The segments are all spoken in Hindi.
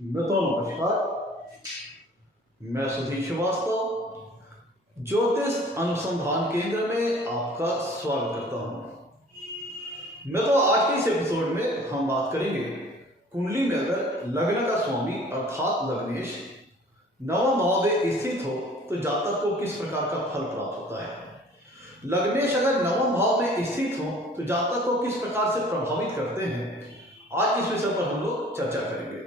मित्रों नमस्कार, मैं सुधीर श्रीवास्तव ज्योतिष अनुसंधान केंद्र में आपका स्वागत करता हूं। मित्रों, आज के इस एपिसोड में हम बात करेंगे कुंडली में अगर लग्न का स्वामी अर्थात लग्नेश नवम भाव में स्थित हो तो जातक को किस प्रकार का फल प्राप्त होता है। लग्नेश अगर नवम भाव में स्थित हो तो जातक को किस प्रकार से प्रभावित करते हैं, आज इस विषय पर हम लोग चर्चा करेंगे।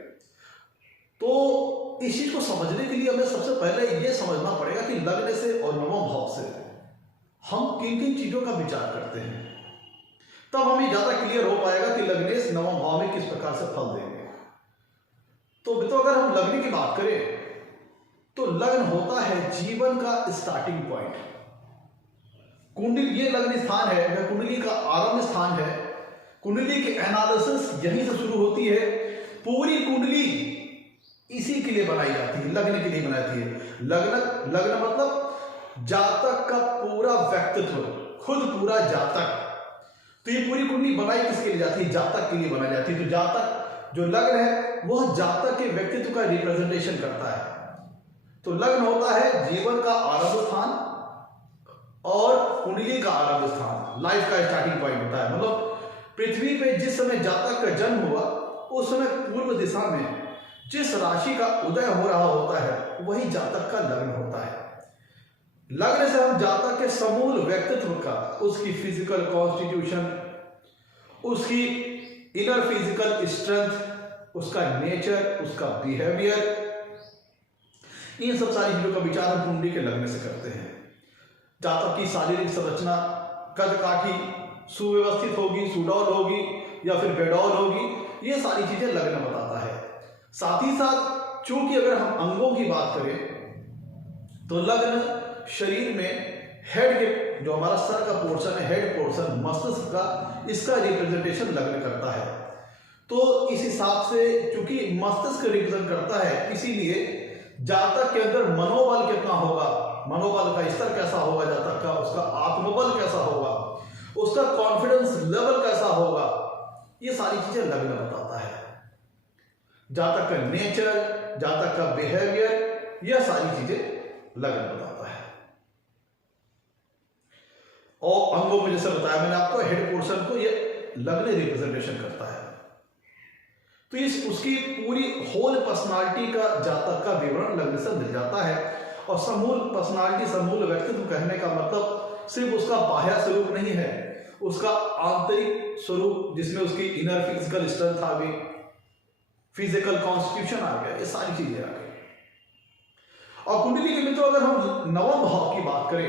तो इस चीज को समझने के लिए हमें सबसे पहले यह समझना पड़ेगा कि लग्न से और नवम भाव से हम किन किन चीजों का विचार करते हैं, तब हमें ज्यादा क्लियर हो पाएगा कि लग्नेश नवम भाव में किस प्रकार से फल देंगे। तो अगर हम लग्न की बात करें तो लग्न होता है जीवन का स्टार्टिंग पॉइंट। कुंडली, ये लग्न स्थान है, वह कुंडली का आरंभ स्थान है। कुंडली की एनालिसिस यहीं से शुरू होती है। पूरी कुंडली इसी के लिए बनाई जाती है, लग्न के लिए बनाती है। लग्न मतलब जातक का पूरा व्यक्तित्व, खुद पूरा जातक। तो ये पूरी कुंडली बनाई किसके लिए जाती है? जातक के लिए बनाई जाती है। तो जातक जो लग्न है वह जातक के व्यक्तित्व का रिप्रेजेंटेशन करता है। तो लग्न होता है जीवन का आरंभ स्थान और कुंडली का आरंभ स्थान, लाइफ का स्टार्टिंग पॉइंट होता है। मतलब पृथ्वी पे जिस समय जातक का जन्म हुआ उस समय पूर्व दिशा में जिस राशि का उदय हो रहा होता है वही जातक का लग्न होता है। लग्न से हम जातक के समूल व्यक्तित्व का, उसकी फिजिकल कॉन्स्टिट्यूशन, उसकी इनर फिजिकल स्ट्रेंथ, उसका नेचर, उसका बिहेवियर, इन सब सारी चीजों का विचार हम कुंडली के लग्न से करते हैं। जातक की शारीरिक संरचना, कद काठी सुव्यवस्थित होगी, सुडौल होगी या फिर बेडौल होगी, ये सारी चीजें लग्न बताता है। साथ ही साथ चूंकि अगर हम अंगों की बात करें तो लग्न शरीर में हेड के, जो हमारा सर का पोर्शन है, हेड पोर्शन, मस्तिष्क का, इसका रिप्रेजेंटेशन लग्न करता है। तो इस हिसाब से चूंकि मस्तिष्क रिप्रेजेंट करता है, इसीलिए जातक के अंदर मनोबल कितना होगा, मनोबल का स्तर कैसा होगा जातक का, उसका आत्मबल कैसा होगा, उसका कॉन्फिडेंस लेवल कैसा होगा, ये सारी चीजें लग्न बताता है। जातक का नेचर, जातक का बिहेवियर, यह सारी चीजें लग्न बताता है। और अंगों में जैसे बताया मैंने आपको, हेड पोर्शन को यह लग्न रिप्रेजेंटेशन करता है। तो इस उसकी पूरी होल पर्सनालिटी का जातक का विवरण लग्न से मिल जाता है। और समूल पर्सनालिटी, समूल व्यक्तित्व कहने का मतलब सिर्फ उसका बाह्य स्वरूप नहीं है, उसका आंतरिक स्वरूप जिसमें उसकी इनर फिजिकल स्ट्रेंथ आ गई, फिजिकल कॉन्स्टिट्यूशन आ गया, ये सारी चीजें आ गई। और कुंडली के मित्रों अगर हम नवम भाव की बात करें,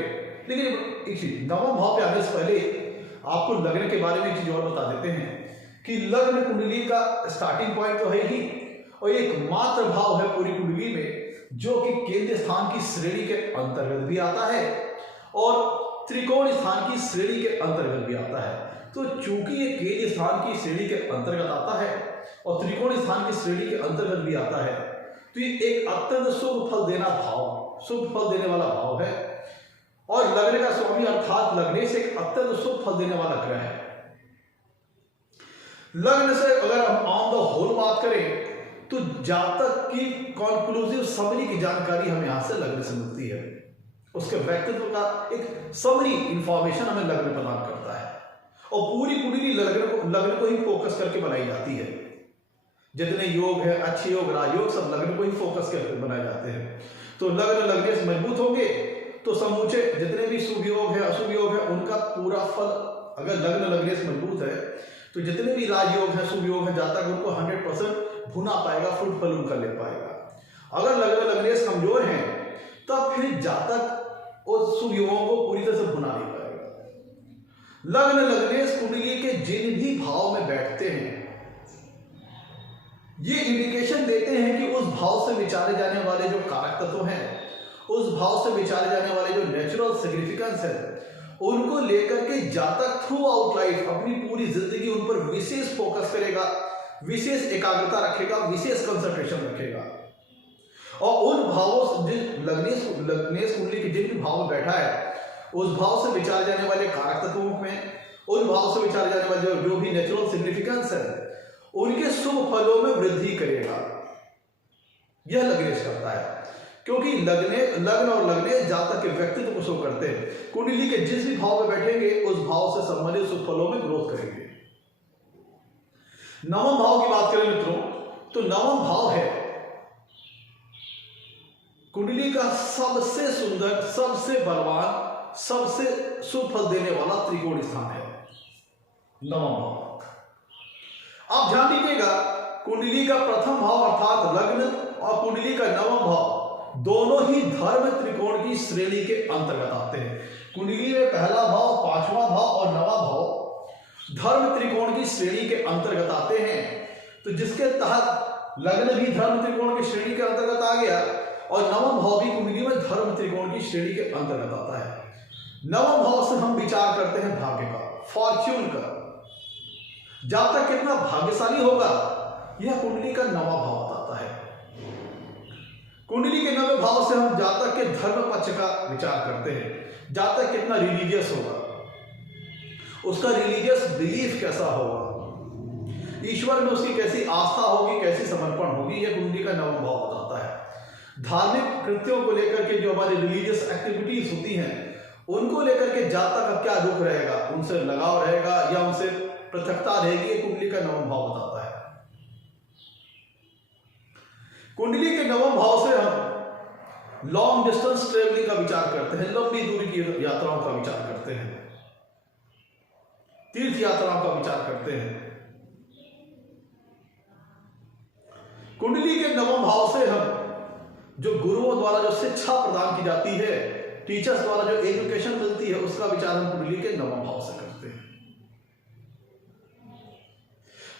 लेकिन एक चीज, नवम भाव पे आने से पहले आपको लग्न के बारे में एक चीज और बता देते हैं कि लग्न कुंडली का स्टार्टिंग पॉइंट तो है ही, और एक मात्र भाव है पूरी कुंडली में जो कि केंद्र स्थान की श्रेणी के अंतर्गत भी आता है और त्रिकोण स्थान की श्रेणी के अंतर्गत भी आता है। तो चूंकि ये केंद्र स्थान की श्रेणी के अंतर्गत आता है और त्रिकोण स्थान की श्रेणी के अंतर्गत भी आता है, तो ये एक अत्यंत शुभ फल देना भाव, शुभ फल देने वाला भाव है। और लग्न का स्वामी अर्थात लग्नेश एक अत्यंत शुभ फल देने वाला ग्रह है। लग्न से अगर हम ऑन द होल बात करें तो जातक की कंक्लूसिव समरी की जानकारी हमें यहां से लग्न से मिलती है। उसके व्यक्तित्व का एक समरी इंफॉर्मेशन हमें लग्न प्रदान करता है। और पूरी कुंडली लग्न को ही फोकस करके बनाई जाती है। जितने योग है, अच्छे योग, राजयोग, सब लग्न को ही फोकस करके बनाए जाते हैं। तो लग्न लग्नेश मजबूत होंगे तो समूचे जितने भी शुभ योग है, अशुभ योग है, उनका पूरा फल, अगर लग्न लग्नेश मजबूत है तो जितने भी राजयोग है, शुभ योग है, जातक उनको 100% भुना पाएगा, फ्रूट फल उनका ले पाएगा। अगर लग्न लग्नेश कमजोर है तब फिर जातक उस शुभ योगों को पूरी तरह से भुना नहीं पाएगा। लग्न लग्नेश कुंडली के जिन भी भाव में बैठते हैं ये इंडिकेशन देते हैं कि उस भाव से विचारे जाने वाले जो कारक तत्व हैं, उस भाव से विचारे जाने वाले जो नेचुरल सिग्निफिकेंस है, उनको लेकर के जातक थ्रू आउट लाइफ अपनी पूरी जिंदगी उन पर विशेष फोकस करेगा, विशेष एकाग्रता रखेगा, विशेष कंसंट्रेशन रखेगा। और उन भावों से लग्नेश कुंडली के जिन भी भाव में बैठा है उस भाव से विचारे जाने वाले कारक तत्वों में, उन भाव से विचारे जाने वाले जो भी नेचुरल सिग्निफिकेंस है, उनके शुभ फलों में वृद्धि करेगा। यह लग्नेश करता है, क्योंकि लग्न और लग्नेश जातक के व्यक्तित्व को शो करते हैं। कुंडली के जिस भी भाव में बैठेंगे उस भाव से संबंधित शुभ फलों में ग्रोथ करेंगे। नवम भाव की बात करें मित्रों, तो नवम भाव है कुंडली का सबसे सुंदर, सबसे बलवान, सबसे शुभ फल देने वाला त्रिकोण स्थान है नवम भाव। आप ध्यान दीजिएगा, कुंडली का प्रथम भाव अर्थात लग्न और कुंडली का नवम भाव दोनों ही धर्म त्रिकोण की श्रेणी के अंतर्गत आते हैं। कुंडली में पहला भाव, पांचवा भाव और नवा भाव धर्म त्रिकोण की श्रेणी के अंतर्गत आते हैं। तो जिसके तहत लग्न भी धर्म त्रिकोण की श्रेणी के अंतर्गत आ गया और नवम भाव भी कुंडली में धर्म त्रिकोण की श्रेणी के अंतर्गत आता है। नवम भाव से हम विचार करते हैं भाग्य का, फॉर्च्यून का। जातक कितना भाग्यशाली होगा यह कुंडली का नवा भाव बताता है। कुंडली के नवे भाव से हम जातक के धर्म पक्ष का विचार करते हैं। जातक कितना रिलीजियस होगा, उसका रिलीजियस बिलीफ कैसा होगा, ईश्वर में उसकी कैसी आस्था होगी, कैसी समर्पण होगी, यह कुंडली का नवम भाव बताता है। धार्मिक कृत्यों को लेकर के जो हमारी रिलीजियस एक्टिविटीज होती हैं उनको लेकर के जातक का क्या रुख रहेगा, उनसे लगाव रहेगा या उनसे पृथकता रहेगी, यह कुंडली का नवम भाव बताता है। कुंडली के नवम भाव से हम लॉन्ग डिस्टेंस ट्रेवलिंग का विचार करते हैं, लंबी दूरी की यात्राओं का विचार करते हैं, तीर्थ यात्राओं का विचार करते हैं। कुंडली के नवम भाव से हम जो गुरुओं द्वारा जो शिक्षा प्रदान की जाती है, टीचर्स द्वारा जो एजुकेशन मिलती है, उसका विचार हम कुंडली के नवम भाव से करते हैं।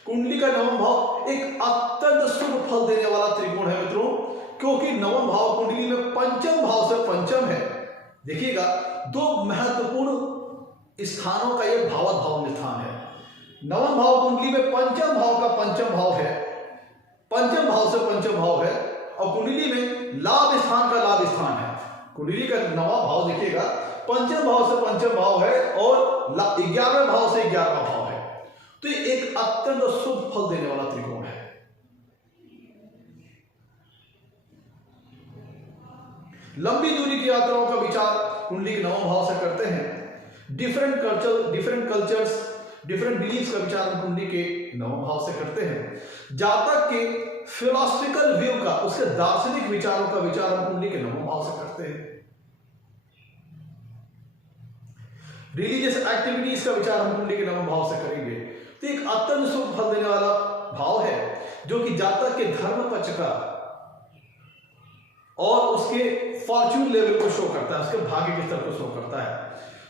कुंडली का नवम भाव एक अत्यंत शुभ फल देने वाला त्रिकोण है मित्रों, क्योंकि नवम भाव कुंडली में पंचम भाव से पंचम है। देखिएगा, दो महत्वपूर्ण स्थानों का यह भावत भाव स्थान है। नवम भाव कुंडली में पंचम भाव का पंचम भाव है, पंचम भाव से पंचम भाव है, और कुंडली में लाभ स्थान का लाभ स्थान है। कुंडली का नवा भाव देखिएगा पंचम भाव से पंचम भाव है और 11वें भाव से 11वां भाव है। तो ये एक अत्यंत शुभ फल देने वाला त्रिकोण है। लंबी दूरी की यात्राओं का विचार कुंडली के नवम भाव से करते हैं। डिफरेंट कल्चर्स, डिफरेंट बिलीफ्स का विचार हम कुंडली के नवम भाव से करते हैं। जातक के फिलोसफिकल व्यू का, उसके दार्शनिक विचारों का विचार हम कुंडली के नवम भाव से करते हैं। रिलीजियस एक्टिविटीज का विचार हम कुंडली के नवम भाव से करेंगे। तो एक अत्यंत शुभ फल देने वाला भाव है जो कि जातक के धर्म पक्ष का और उसके फॉर्च्यून लेवल को शो करता है, उसके भाग्य के स्तर को शो करता है।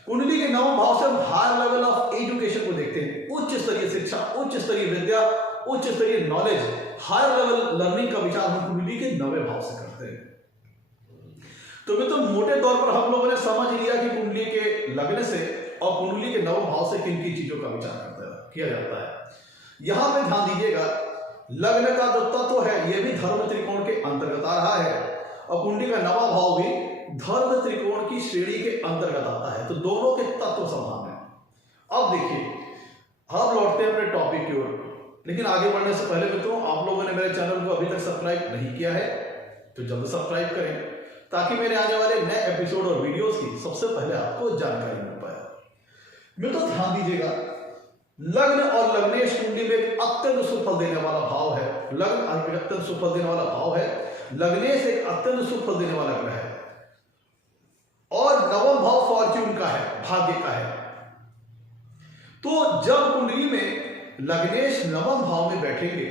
कुंडली के नवम भाव से हम हायर लेवल ऑफ एजुकेशन को देखते हैं। उच्च स्तरीय शिक्षा, उच्च स्तरीय विद्या, उच्च स्तरीय नॉलेज, हायर लेवल लर्निंग का विचार हम कुंडली के नवे भाव से करते हैं। तो मित्रों, मोटे तौर पर हम लोगों ने समझ लिया कि कुंडली के लगने से और कुंडली के नव भाव से किन किन चीजों का विचार किया जाता है। यहां पे ध्यान दीजिएगा, लग्न का जो तत्व है यह भी धर्म त्रिकोण के अंतर्गत आ रहा है और कुंडली का नवा भाव भी धर्म त्रिकोण की श्रेणी के अंतर्गत आता है। तो दोनों के तत्व समान है। अब देखिए, हम लौटते हैं अपने टॉपिक की ओर, लेकिन आगे बढ़ने से पहले मित्रों, आप लोगों ने मेरे चैनल को अभी तक सब्सक्राइब नहीं किया है तो जल्द सब्सक्राइब करें ताकि मेरे आने वाले नए एपिसोड और वीडियोस की सबसे पहले आपको जानकारी मिल पाए। मित्रों, ध्यान दीजिएगा, लग्न और लग्नेश कुंडली में एक अत्यंत शुभ फल देने वाला भाव है। लग्न एक अत्यंत शुभ फल देने वाला भाव है, लग्नेश एक अत्यंत शुभ फल देने वाला ग्रह है और नवम भाव फॉर्च्यून का है, भाग्य का है। तो जब कुंडली में लग्नेश नवम भाव में बैठेंगे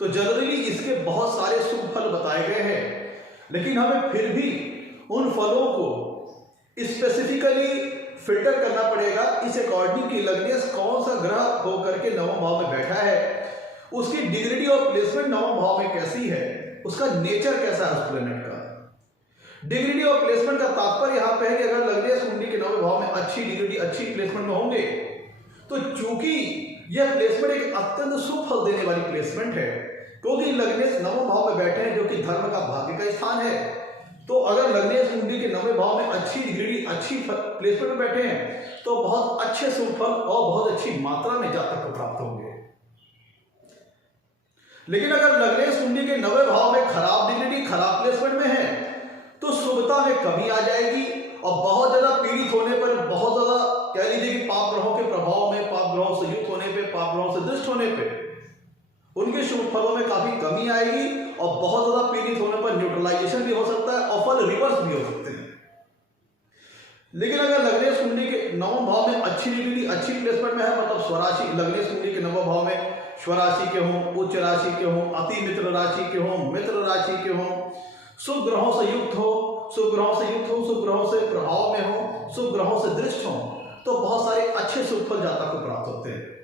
तो जनरली इसके बहुत सारे शुभ फल बताए गए हैं, लेकिन हमें फिर भी उन फलों को स्पेसिफिकली फिल्टर करना पड़ेगा इस अकॉर्डिंग कि लग्नेश कौन सा ग्रह होकर के नवम भाव में बैठा है, उसकी डिग्री ऑफ प्लेसमेंट नवम भाव में कैसी है, उसका नेचर कैसा है उस प्लेनेट का। डिग्री ऑफ प्लेसमेंट का तात्पर्य यहां पे है कि अगर लग्नेश कुंडली के नवम भाव में अच्छी डिग्री, अच्छी प्लेसमेंट में होंगे तो चूंकि यह प्लेसमेंट एक अत्यंत शुभ फल देने वाली प्लेसमेंट है, क्योंकि लग्नेश नवम भाव में बैठे हैं जो कि धर्म का, भाग्य का स्थान है। तो अगर लग्नेश कुंडली के नवे भाव में अच्छी डिग्री, अच्छी प्लेसमेंट में बैठे हैं तो बहुत अच्छे शुभ फल और बहुत अच्छी मात्रा में जातक को प्राप्त होंगे। लेकिन अगर लग्नेश कुंडली के नवे भाव में खराब डिग्री, खराब प्लेसमेंट में है तो शुभता में कमी आ जाएगी और बहुत ज्यादा पीड़ित होने पर, बहुत ज्यादा कह लीजिए कि पाप ग्रहों के प्रभाव में, पाप ग्रहों से युक्त होने पे, पाप ग्रहों से दृष्ट होने पे उनके शुभ फलों में काफी कमी आएगी और बहुत ज्यादा पीड़ित होने पर न्यूट्रलाइजेशन भी हो सकता है और फल रिवर्स भी हो सकते हैं। लेकिन अगर लग्नेश कुंडली के नवम भाव में अच्छी डिग्री, अच्छी प्लेसमेंट में है, मतलब स्वराशि, लग्नेश कुंडली के नवम भाव में स्वराशि के हों, उच्च राशि के हों, अति मित्र राशि के हों, मित्र राशि के हों, शुभ ग्रहों से युक्त हो, शुभ ग्रहों से युक्त हो, शुभ ग्रहों से प्रभाव में हो, शुभ ग्रहों से दृष्ट हो, तो बहुत सारे अच्छे शुभ फल जातक को प्राप्त होते हैं।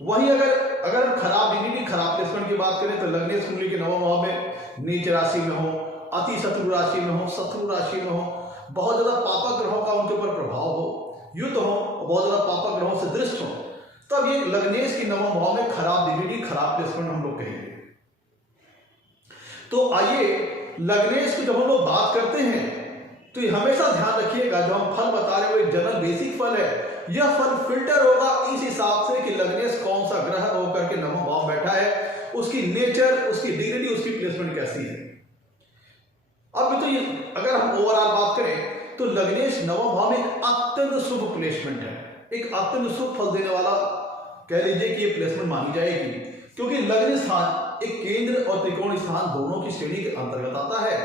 वहीं अगर खराब डिग्री, खराब प्लेसमेंट की बात करें तो लग्नेश कुंडली के नवम भाव में नीच राशि में हो, अति शत्रु राशि में हो, शत्रु राशि में हो, बहुत ज्यादा पापक ग्रहों का उनके ऊपर प्रभाव हो, युद्ध हो, बहुत ज्यादा पापक ग्रहों से दृष्ट हो, तब ये लग्नेश की नवम भाव में खराब डिग्री, खराब प्लेसमेंट हम लोग कहेंगे। तो आइए लग्नेश की जब हम लोग बात करते हैं तो ये हमेशा ध्यान रखिएगा, जो हम फल बता रहे हो एक जनरल बेसिक फल है, यह फल फिल्टर होगा इस हिसाब से कि लग्नेश कौन सा ग्रह होकर के नवम भाव बैठा है, उसकी नेचर, उसकी डिग्री, उसकी प्लेसमेंट कैसी है। अब तो ये अगर हम ओवरऑल बात करें तो लग्नेश नवम भाव में अत्यंत शुभ प्लेसमेंट है, एक अत्यंत शुभ फल देने वाला कह लीजिए कि ये प्लेसमेंट मानी जाएगी, क्योंकि लग्न स्थान एक केंद्र और त्रिकोण स्थान दोनों की श्रेणी के अंतर्गत आता है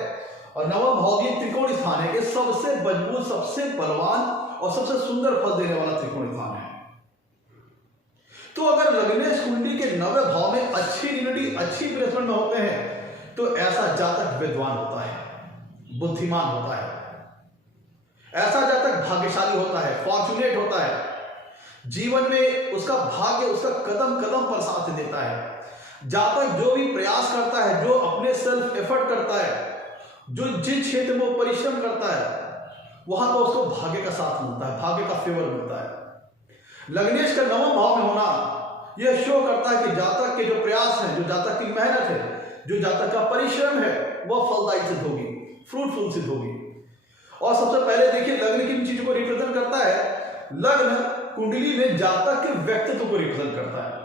और नवम भाव ये त्रिकोण स्थान है कि सबसे मजबूत, सबसे बलवान और सबसे सुंदर फल देने वाला त्रिकोण स्थान है। तो अगर लग्नेश कुंडली के नवे भाव में अच्छी डिग्री, अच्छी प्लेसमेंट में होते हैं तो ऐसा जातक विद्वान होता है, बुद्धिमान होता है, ऐसा जातक भाग्यशाली होता है, फॉर्चुनेट होता है, जीवन में उसका भाग्य उसका कदम कदम पर साथ देता है। जातक जो भी प्रयास करता है, जो अपने सेल्फ एफर्ट करता है, जो जिस क्षेत्र में परिश्रम करता है वहां तो उसको भाग्य का साथ मिलता है, भाग्य का फेवर मिलता है। लग्नेश का नवम भाव में होना यह शो करता है कि जातक के जो प्रयास है, जो जातक की मेहनत है, जो जातक का परिश्रम है वह फलदायी सिद्ध होगी, फ्रूटफुल सिद्ध होगी। और सबसे पहले देखिए लग्न किन चीजों को रिप्रेजेंट करता है, लग्न कुंडली में जातक के व्यक्तित्व को रिप्रेजेंट करता है,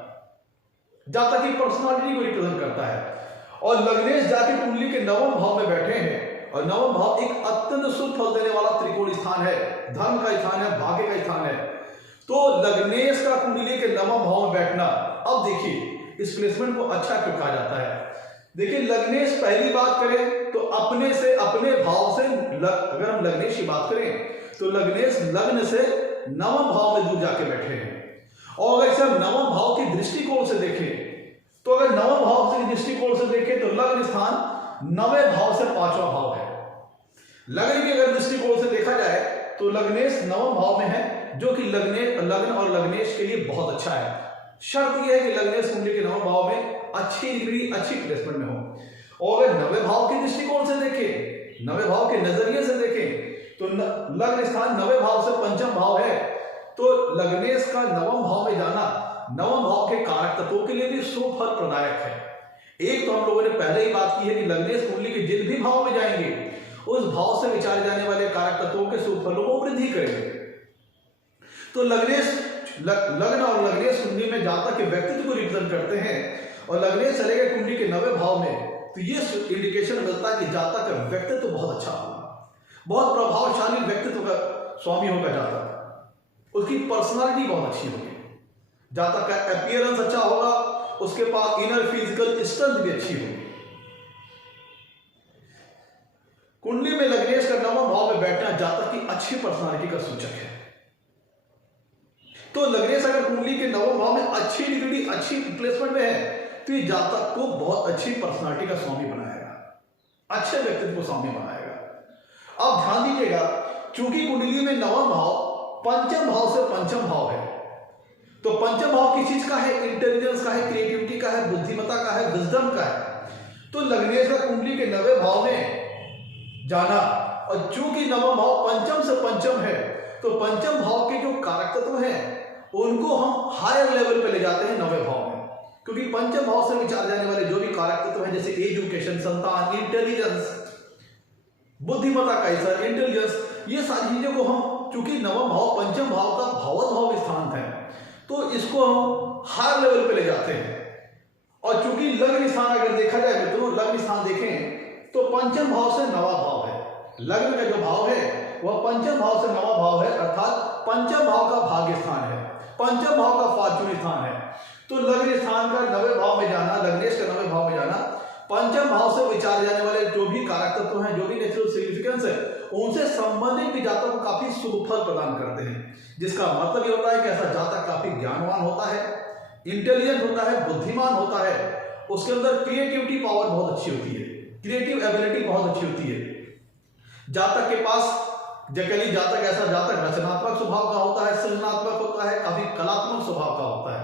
जातक की पर्सनालिटी को रिप्रेजेंट करता है। और लग्नेश जाके कुंडली के नवम भाव में बैठे हैं और नवम भाव एक अत्यंत शुभ फल देने वाला त्रिकोण स्थान है, धर्म का स्थान है, भाग्य का स्थान है। तो लग्नेश का कुंडली के नवम भाव में बैठना, अब देखिए इस प्लेसमेंट को अच्छा क्यों कहा जाता है। देखिए लग्नेश पहली बात करें तो अपने से, अपने भाव से, अगर हम लग्नेश की बात करें तो लग्नेश लग्न से नवम भाव में दूर जाके बैठे हैं। और अगर इसे हम नवम भाव के दृष्टिकोण से देखें तो अगर नवम भाव से दृष्टिकोण से देखें तो लग्न स्थान नवे भाव से पांचवा भाव है। लग्न के अगर दृष्टिकोण से देखा जाए तो लग्नेश नवम भाव में है, जो कि लग्न और लग्नेश के लिए बहुत अच्छा है। शर्त यह है कि लग्नेश कुंडली के नवम भाव में अच्छी डिग्री, अच्छी प्लेसमेंट में हो। और अगर नवे भाव के दृष्टिकोण से देखें, नवे भाव के नजरिए से देखें तो लग्न स्थान नवे भाव से पंचम भाव है, तो लग्नेश का नवम भाव में जाना नवम भाव के कारक तत्वों के लिए भी शुभ फल प्रदायक है। एक तो हम लोगों ने पहले ही बात की है कि लग्नेश कुंडली के जिन भी भाव में जाएंगे उस भाव से विचारे जाने वाले कारक तत्वों के शुभ फलों को वृद्धि करेंगे। तो लग्न और लग्नेश कुंडली में जातक के व्यक्तित्व को रिप्रेजेंट करते हैं और लग्नेश चले गए कुंडली के नवे भाव में तो ये इंडिकेशन मिलता है कि जातक का व्यक्तित्व बहुत अच्छा होगा, बहुत प्रभावशाली व्यक्तित्व का स्वामी होगा जातक, उसकी पर्सनालिटी बहुत अच्छी होगी, जातक का अपीयरेंस अच्छा होगा, उसके पास इनर फिजिकल स्ट्रेंथ भी अच्छी होगी। कुंडली में लग्नेश का नवम भाव में बैठना जातक की अच्छी पर्सनालिटी का सूचक है। तो लग्नेश अगर कुंडली के नवम भाव में अच्छी डिग्री, अच्छी प्लेसमेंट में है तो ये जातक को बहुत अच्छी पर्सनालिटी का स्वामी बनाएगा, अच्छे व्यक्तित्व को स्वामी बनाएगा। अब ध्यान दीजिएगा, चूंकि कुंडली में नवम भाव पंचम भाव से पंचम भाव है, तो पंचम भाव किस चीज का है, इंटेलिजेंस का है, क्रिएटिविटी का है, बुद्धिमत्ता का है, विजडम का है। तो लग्नेश का कुंडली के नवे भाव में जाना, और चूंकि नवम भाव पंचम से पंचम है तो पंचम भाव के जो कारक तत्व हैं उनको हम हायर लेवल पे ले जाते हैं नवे भाव में, क्योंकि पंचम भाव से विचार जाने वाले जो भी कारक तत्व हैं जैसे एजुकेशन, संतान, इंटेलिजेंस, बुद्धिमत्ता का स्तर, इंटेलिजेंस, ये सारी चीजों को हम, चूंकि नवम भाव पंचम भाव का भावत भाव स्थान है तो इसको हम हायर लेवल पे ले जाते हैं। और चूंकि लग्न स्थान अगर देखा जाए मित्रों, लग्न स्थान देखें तो पंचम भाव से नवा भाव है। लग्न का जो भाव है वह पंचम भाव से नवा भाव है, अर्थात पंचम भाव का भाग्य स्थान है, पंचम भाव का फॉर्चून स्थान है। तो लग्न स्थान का नवे भाव में जाना, लग्नेश का नवे भाव में जाना, पंचम भाव से विचारे जाने वाले जो भी कारक तत्व हैं, जो भी नेचुरल सिग्निफिकेंस है, उनसे संबंधित भी जातक को काफी शुभ फल प्रदान करते हैं। जिसका मतलब ये होता है कि ऐसा जातक काफी ज्ञानवान होता है, इंटेलिजेंट होता है, बुद्धिमान होता है, उसके अंदर क्रिएटिविटी पावर बहुत अच्छी होती है, क्रिएटिव एबिलिटी बहुत अच्छी होती है। जातक के पास जनरली जातक ऐसा जातक रचनात्मक स्वभाव का होता है, सृजनात्मक होता है, काफी कलात्मक स्वभाव का होता है,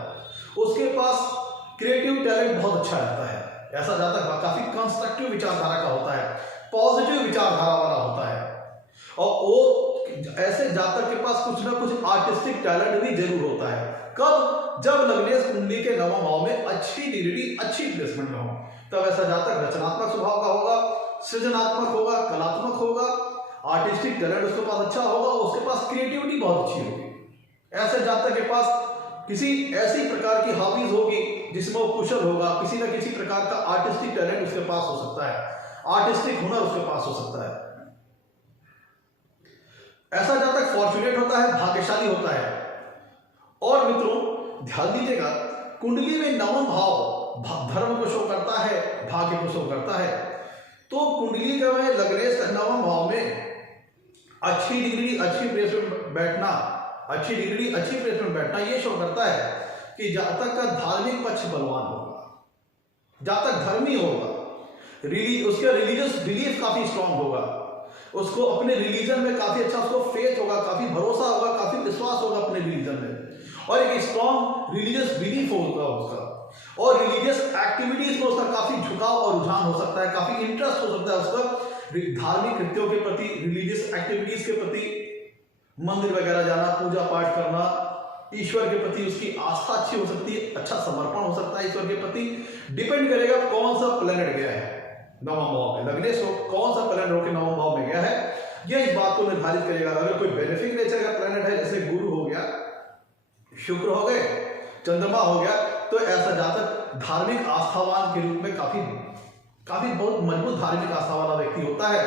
उसके पास क्रिएटिव टैलेंट बहुत अच्छा रहता है। ऐसा जातक काफी कंस्ट्रक्टिव विचारधारा का होता है, पॉजिटिव विचारधारा वाला होता है। और वो ऐसे जातक के पास कुछ ना कुछ आर्टिस्टिक टैलेंट भी जरूर होता है। कब? जब लग्नेश कुंडली के नवम भाव में अच्छी डिग्री, अच्छी प्लेसमेंट में हो, तब ऐसा जातक रचनात्मक स्वभाव का होगा, सृजनात्मक होगा, कलात्मक होगा, आर्टिस्टिक टैलेंट उसके पास अच्छा होगा, उसके पास क्रिएटिविटी बहुत अच्छी होगी। ऐसे जातक के पास किसी ऐसी प्रकार की हॉबीज होगी जिसमें वो कुशल होगा, किसी न किसी प्रकार का आर्टिस्टिक टैलेंट उसके पास हो सकता है, आर्टिस्टिक हुनर उसके पास हो सकता है। ऐसा जातक फॉर्चुनेट होता है, भाग्यशाली होता है। और मित्रों ध्यान दीजिएगा, कुंडली में नवम भाव धर्म को शो करता है, भाग्य को शो करता है। तो कुंडली का में लग्नेश नवम भाव में अच्छी डिग्री, अच्छी प्लेसमेंट बैठना, अच्छी डिग्री, अच्छी प्लेसमेंट बैठना ये शो करता है कि जातक का धार्मिक पक्ष बलवान होगा, जातक धर्मी होगा, उसके रिलीजियस बिलीफ काफी स्ट्रांग होगा, उसको अपने रिलीजन में काफी अच्छा उसको फेथ होगा, काफी भरोसा होगा, काफी विश्वास होगा अपने रिलीजन में, और एक स्ट्रांग रिलीजियस बिलीफ होगा उसका, और रिलीजियस एक्टिविटीज में उसका काफी झुकाव और रुझान हो सकता है, काफी इंटरेस्ट हो सकता है उसका धार्मिक कृत्यों के प्रति, रिलीजियस एक्टिविटीज के प्रति, मंदिर वगैरह जाना, पूजा पाठ करना, ईश्वर के प्रति उसकी आस्था अच्छी हो सकती है, अच्छा समर्पण हो सकता है ईश्वर के प्रति। डिपेंड करेगा कौन सा प्लेनेट गया है नवम भाव में, लग्नेश हो कौन सा प्लेनेट होकर नवम भाव में गया है, यह इस बात को निर्धारित करेगा। अगर कोई बेनिफिक नेचर का प्लेनेट है, जैसे गुरु हो गया, शुक्र हो गए, चंद्रमा हो गया, तो ऐसा जातक धार्मिक आस्थावान के रूप में काफी बहुत मजबूत धार्मिक आस्था वाला व्यक्ति होता है,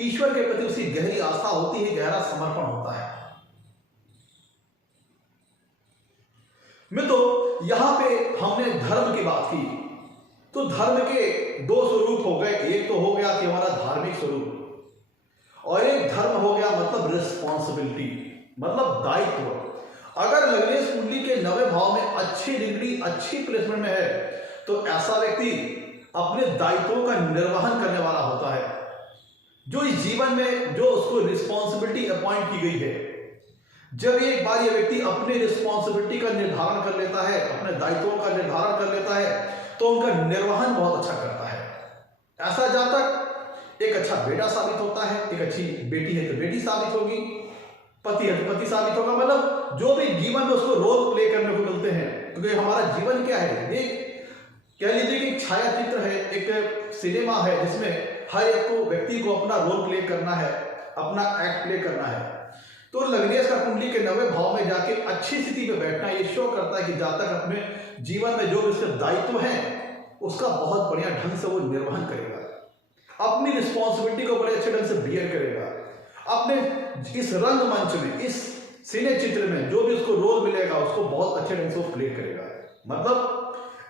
ईश्वर के प्रति उसकी गहरी आस्था होती है, गहरा समर्पण होता है। मित्रों यहां पे हमने धर्म की बात की, तो धर्म के दो स्वरूप हो गए, एक तो हो गया कि हमारा धार्मिक स्वरूप, और एक धर्म हो गया मतलब रिस्पॉन्सिबिलिटी, मतलब दायित्व। अगर लग्नेश कुंडली के नवे भाव में अच्छी डिग्री, अच्छी प्लेसमेंट में है, तो ऐसा व्यक्ति अपने दायित्वों का निर्वहन करने वाला होता है। जो इस जीवन में जो उसको रिस्पॉन्सिबिलिटी अपॉइंट की गई है, जब एक बार ये व्यक्ति अपनी रिस्पॉन्सिबिलिटी का निर्धारण कर लेता है, अपने दायित्वों का निर्धारण कर लेता है, तो उनका निर्वहन बहुत अच्छा करता है। ऐसा जातक एक अच्छा बेटा साबित होता है, एक अच्छी बेटी है तो बेटी साबित होगी, पति है तो पति साबित होगा। मतलब जो भी जीवन में उसको रोल प्ले करने को मिलते हैं, क्योंकि हमारा जीवन क्या है, ये कह लीजिए कि एक छाया चित्र है, एक सिनेमा है, जिसमें हर एक को व्यक्ति को अपना रोल प्ले करना है, अपना एक्ट प्ले करना है। तो लग्नेश का कुंडली के नवे भाव में जाके अच्छी स्थिति में बैठना ये शो करता है कि जातक अपने जीवन में जो भी उसके दायित्व हैं उसका बहुत बढ़िया ढंग से वो निर्वहन करेगा, अपनी रिस्पॉन्सिबिलिटी को बड़े अच्छे ढंग से बियर करेगा, अपने इस रंगमंच में, इस सिने चित्र में जो भी उसको रोल मिलेगा उसको बहुत अच्छे ढंग से वो प्ले करेगा। मतलब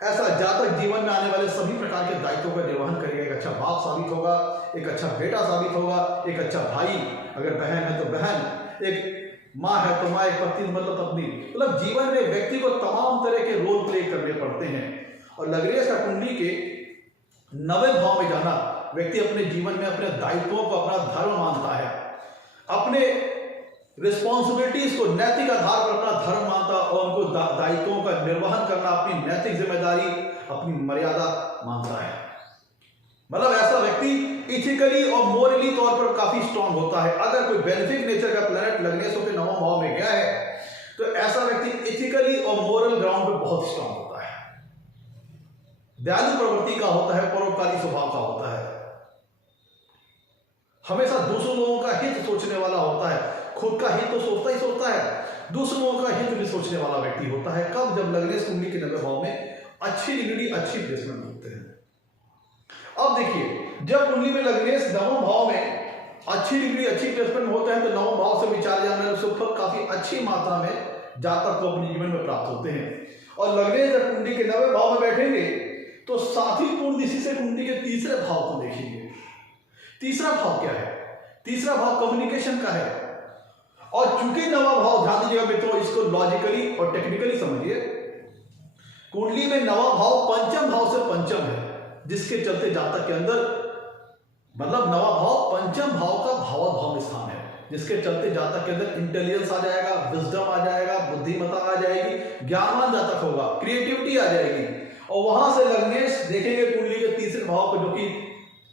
ऐसा जातक जीवन में आने वाले सभी प्रकार के दायित्वों का निर्वहन करेगा, एक अच्छा बाप साबित होगा, एक अच्छा बेटा साबित होगा, एक अच्छा भाई, अगर बहन है तो बहन, एक माँ है तो माँ, एक पत्नी मतलब पत्नी। मतलब जीवन में व्यक्ति को तमाम तरह के रोल प्ले करने पड़ते हैं। और लग्नेश का कुंडली के नवे भाव में जाना, व्यक्ति अपने जीवन में अपने दायित्वों को अपना धर्म मानता है, अपने रिस्पॉन्सिबिलिटीज को नैतिक आधार पर अपना धर्म मानता और उनको दायित्वों का निर्वहन करना अपनी नैतिक जिम्मेदारी, अपनी मर्यादा मानता है। मतलब ऐसा व्यक्ति इथिकली और मोरली तौर पर काफी स्ट्रांग होता है। अगर कोई बेनिफिक नेचर का प्लैनेट लग्नेश के नवम भाव में गया है, तो ऐसा व्यक्ति इथिकली और मोरल ग्राउंड पर बहुत स्ट्रांग होता है, दयालु प्रवृत्ति का होता है, परोपकारी स्वभाव का होता है, हमेशा दूसरों लोगों का हित सोचने वाला होता है, खुद का हित तो सोचता ही सोचता है, दूसरों का हित भी सोचने वाला व्यक्ति होता है। कब? जब लग्नेश कुंडली के नवे भाव में अच्छी डिग्री अच्छी प्लेसमेंट होते हैं। अब देखिए, जब कुंडली में लग्नेश नवम भाव में अच्छी डिग्री अच्छी प्लेसमेंट होते हैं तो नवम भाव से विचार जाने सुख काफी अच्छी मात्रा में जातक को अपने जीवन में प्राप्त होते हैं। और लग्नेश जब कुंडली के नवे भाव में बैठेंगे तो साथी पूर्ण दिशा से कुंडली के तीसरे भाव को देखेंगे। तीसरा भाव क्या है? तीसरा भाव कम्युनिकेशन का है। और चूंकि नवा भाव, ध्यान दीजिएगा मित्रों, इसको लॉजिकली और टेक्निकली समझिए, कुंडली में नवा भाव पंचम भाव से पंचम है, जिसके चलते जातक के अंदर मतलब नवा भाव पंचम भाव का भावाभाव स्थान है, जिसके चलते जातक के अंदर इंटेलिजेंस आ जाएगा, विजडम आ जाएगा, बुद्धिमत्ता आ जाएगी, ज्ञानवान जातक होगा, क्रिएटिविटी आ जाएगी। और वहां से लग्नेश देखेंगे कुंडली के तीसरे भाव को, जो कि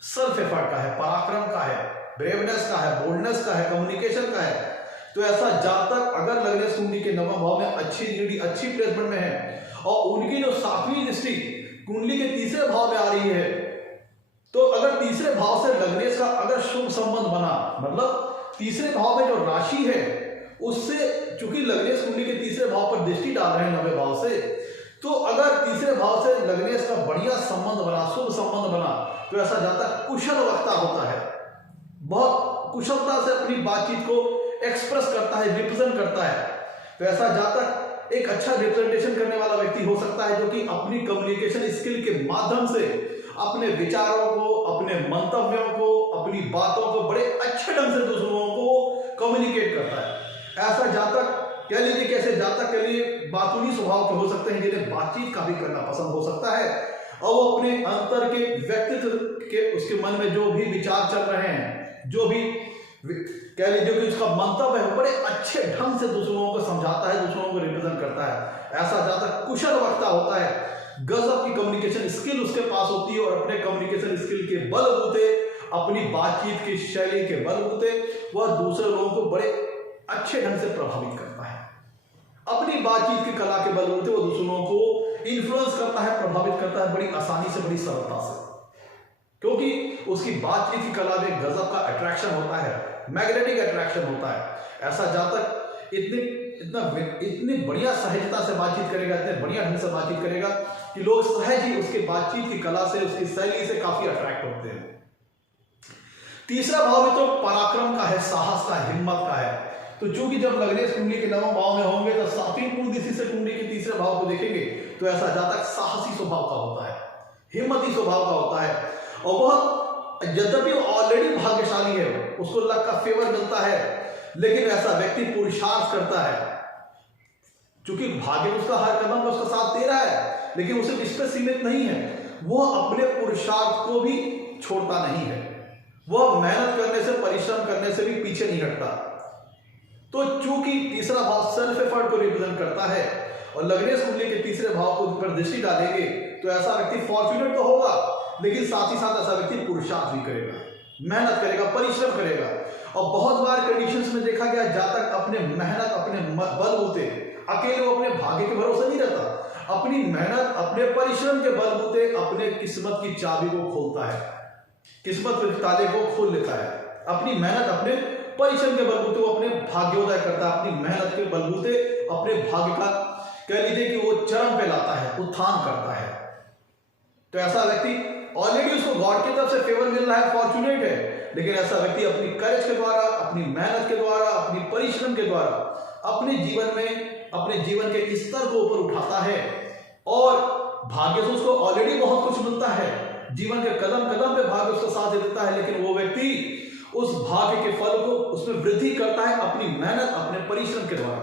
सेल्फ एफर्ट का है, पराक्रम का है, ब्रेवनेस का है, बोल्डनेस का है, कम्युनिकेशन का है। तो ऐसा जातक अगर लग्नेश कुंडली के नवम भाव में अच्छी डिग्री अच्छी प्लेसमेंट में है और उनकी जो सातवीं दृष्टि कुंडली के तीसरे भाव में आ रही है, तो अगर तीसरे भाव से लग्नेश का अगर शुभ संबंध बना, मतलब तीसरे भाव में जो राशि है उससे, चूंकि लग्नेश कुंडली के तीसरे भाव पर दृष्टि डाल रहे हैं नवे भाव से, तो अगर तीसरे भाव से लग्नेश का बढ़िया संबंध बना, शुभ संबंध बना, तो ऐसा जातक कुशल वक्ता होता है, बहुत कुशलता से अपनी बातचीत को एक्सप्रेस करता है, रिप्रेजेंट करता है। तो ऐसा जातक एक अच्छा रिप्रेजेंटेशन करने वाला व्यक्ति हो सकता है, जो कि अपनी कम्युनिकेशन स्किल के माध्यम से अपने विचारों को, अपने मंतव्यों को, अपनी बातों को बड़े अच्छे ढंग से दूसरों को कम्युनिकेट करता है। ऐसा जातक कह लीजिए कि ऐसे जातक के लिए बातूनी स्वभाव के हो सकते हैं, जिन्हें बातचीत काफी करना पसंद हो सकता है और वो अपने अंतर के व्यक्तित्व के, उसके मन में जो भी विचार चल रहे हैं, जो भी कह लीजिए कि उसका मंतव्य है, बड़े अच्छे ढंग से दूसरों को समझाता है, दूसरों को रिप्रेजेंट करता है। ऐसा जातक कुशल वक्ता होता है, गजब की कम्युनिकेशन स्किल उसके पास होती है और अपने कम्युनिकेशन स्किल के बलबूते, अपनी बातचीत की शैली के बलबूते वह दूसरे लोगों को बड़े अच्छे ढंग से प्रभावित करता है। अपनी बातचीत की कला के बलबूते वो दूसरों को इन्फ्लुएंस करता है, प्रभावित करता है बड़ी आसानी से, बड़ी सरलता से, क्योंकि उसकी बातचीत की कला में गजब का अट्रैक्शन होता है, मैग्नेटिक अट्रैक्शन होता है। ऐसा जातक इतनी बढ़िया सहजता से बातचीत करेगा, इतने बढ़िया ढंग से बातचीत करेगा कि लोग सहज ही उसके बातचीत की कला से, उसकी शैली से काफी अट्रैक्ट होते हैं। तीसरा भाव में तो पराक्रम का है, साहस का, हिम्मत का है। तो चूंकि जब लग्नेश कुंडली के नवम भाव में होंगे तो सातवीं पूर्ण दिशा से कुंडली के तीसरे भाव को देखेंगे तो ऐसा जातक साहसी स्वभाव का होता है, हिम्मती स्वभाव का होता है। और वह यद्यपि ऑलरेडी भाग्यशाली है, उसको लक का फेवर मिलता है, लेकिन ऐसा व्यक्ति पुरुषार्थ करता है, क्योंकि भाग्य उसका हर कदम पर उसका साथ दे रहा है, लेकिन उसे इस पर सीमित नहीं है, वह अपने पुरुषार्थ को भी छोड़ता नहीं है, वह मेहनत करने से, परिश्रम करने से भी पीछे नहीं हटता। तो चूंकि तीसरा भाव सेल्फ एफर्ट को रिप्रेजेंट करता है और लग्नेश कुंडली के तीसरे भाव को पर दृष्टि डालेंगे तो ऐसा व्यक्ति फॉर्च्यूनेट तो होगा, लेकिन साथ ही साथ ऐसा व्यक्ति पुरुषार्थ भी करेगा, मेहनत करेगा, परिश्रम करेगा। और बहुत बार कंडीशंस में देखा गया जातक अपने मेहनत, अपने बलबूते, अकेले वो अपने भाग्य के भरोसे नहीं रहता, अपनी मेहनत, अपने परिश्रम के बलबूते अपने किस्मत की चाबी को खोलता है, किस्मत के ताले को खोल लेता है। अपनी मेहनत, अपने परिश्रम के बलबूते वो अपने भाग्योदय करता है, अपनी मेहनत के बलबूते अपने भाग्य का कह लीजिए कि वो चरम पे लाता है, उत्थान करता है। तो ऐसा व्यक्ति ऑलरेडी उसको गॉड की तरफ से फेवर मिल रहा है, फॉर्चुनेट है, लेकिन ऐसा व्यक्ति अपनी करेज के द्वारा, अपनी मेहनत के द्वारा, अपनी परिश्रम के द्वारा अपने जीवन में, अपने जीवन के स्तर को ऊपर उठाता है और भाग्य से उसको ऑलरेडी बहुत कुछ मिलता है, जीवन के कदम कदम पे भाग्य उसका साथ दे देता है, लेकिन वो व्यक्ति उस भाग्य के फल को उसमें वृद्धि करता है अपनी मेहनत, अपने परिश्रम के द्वारा,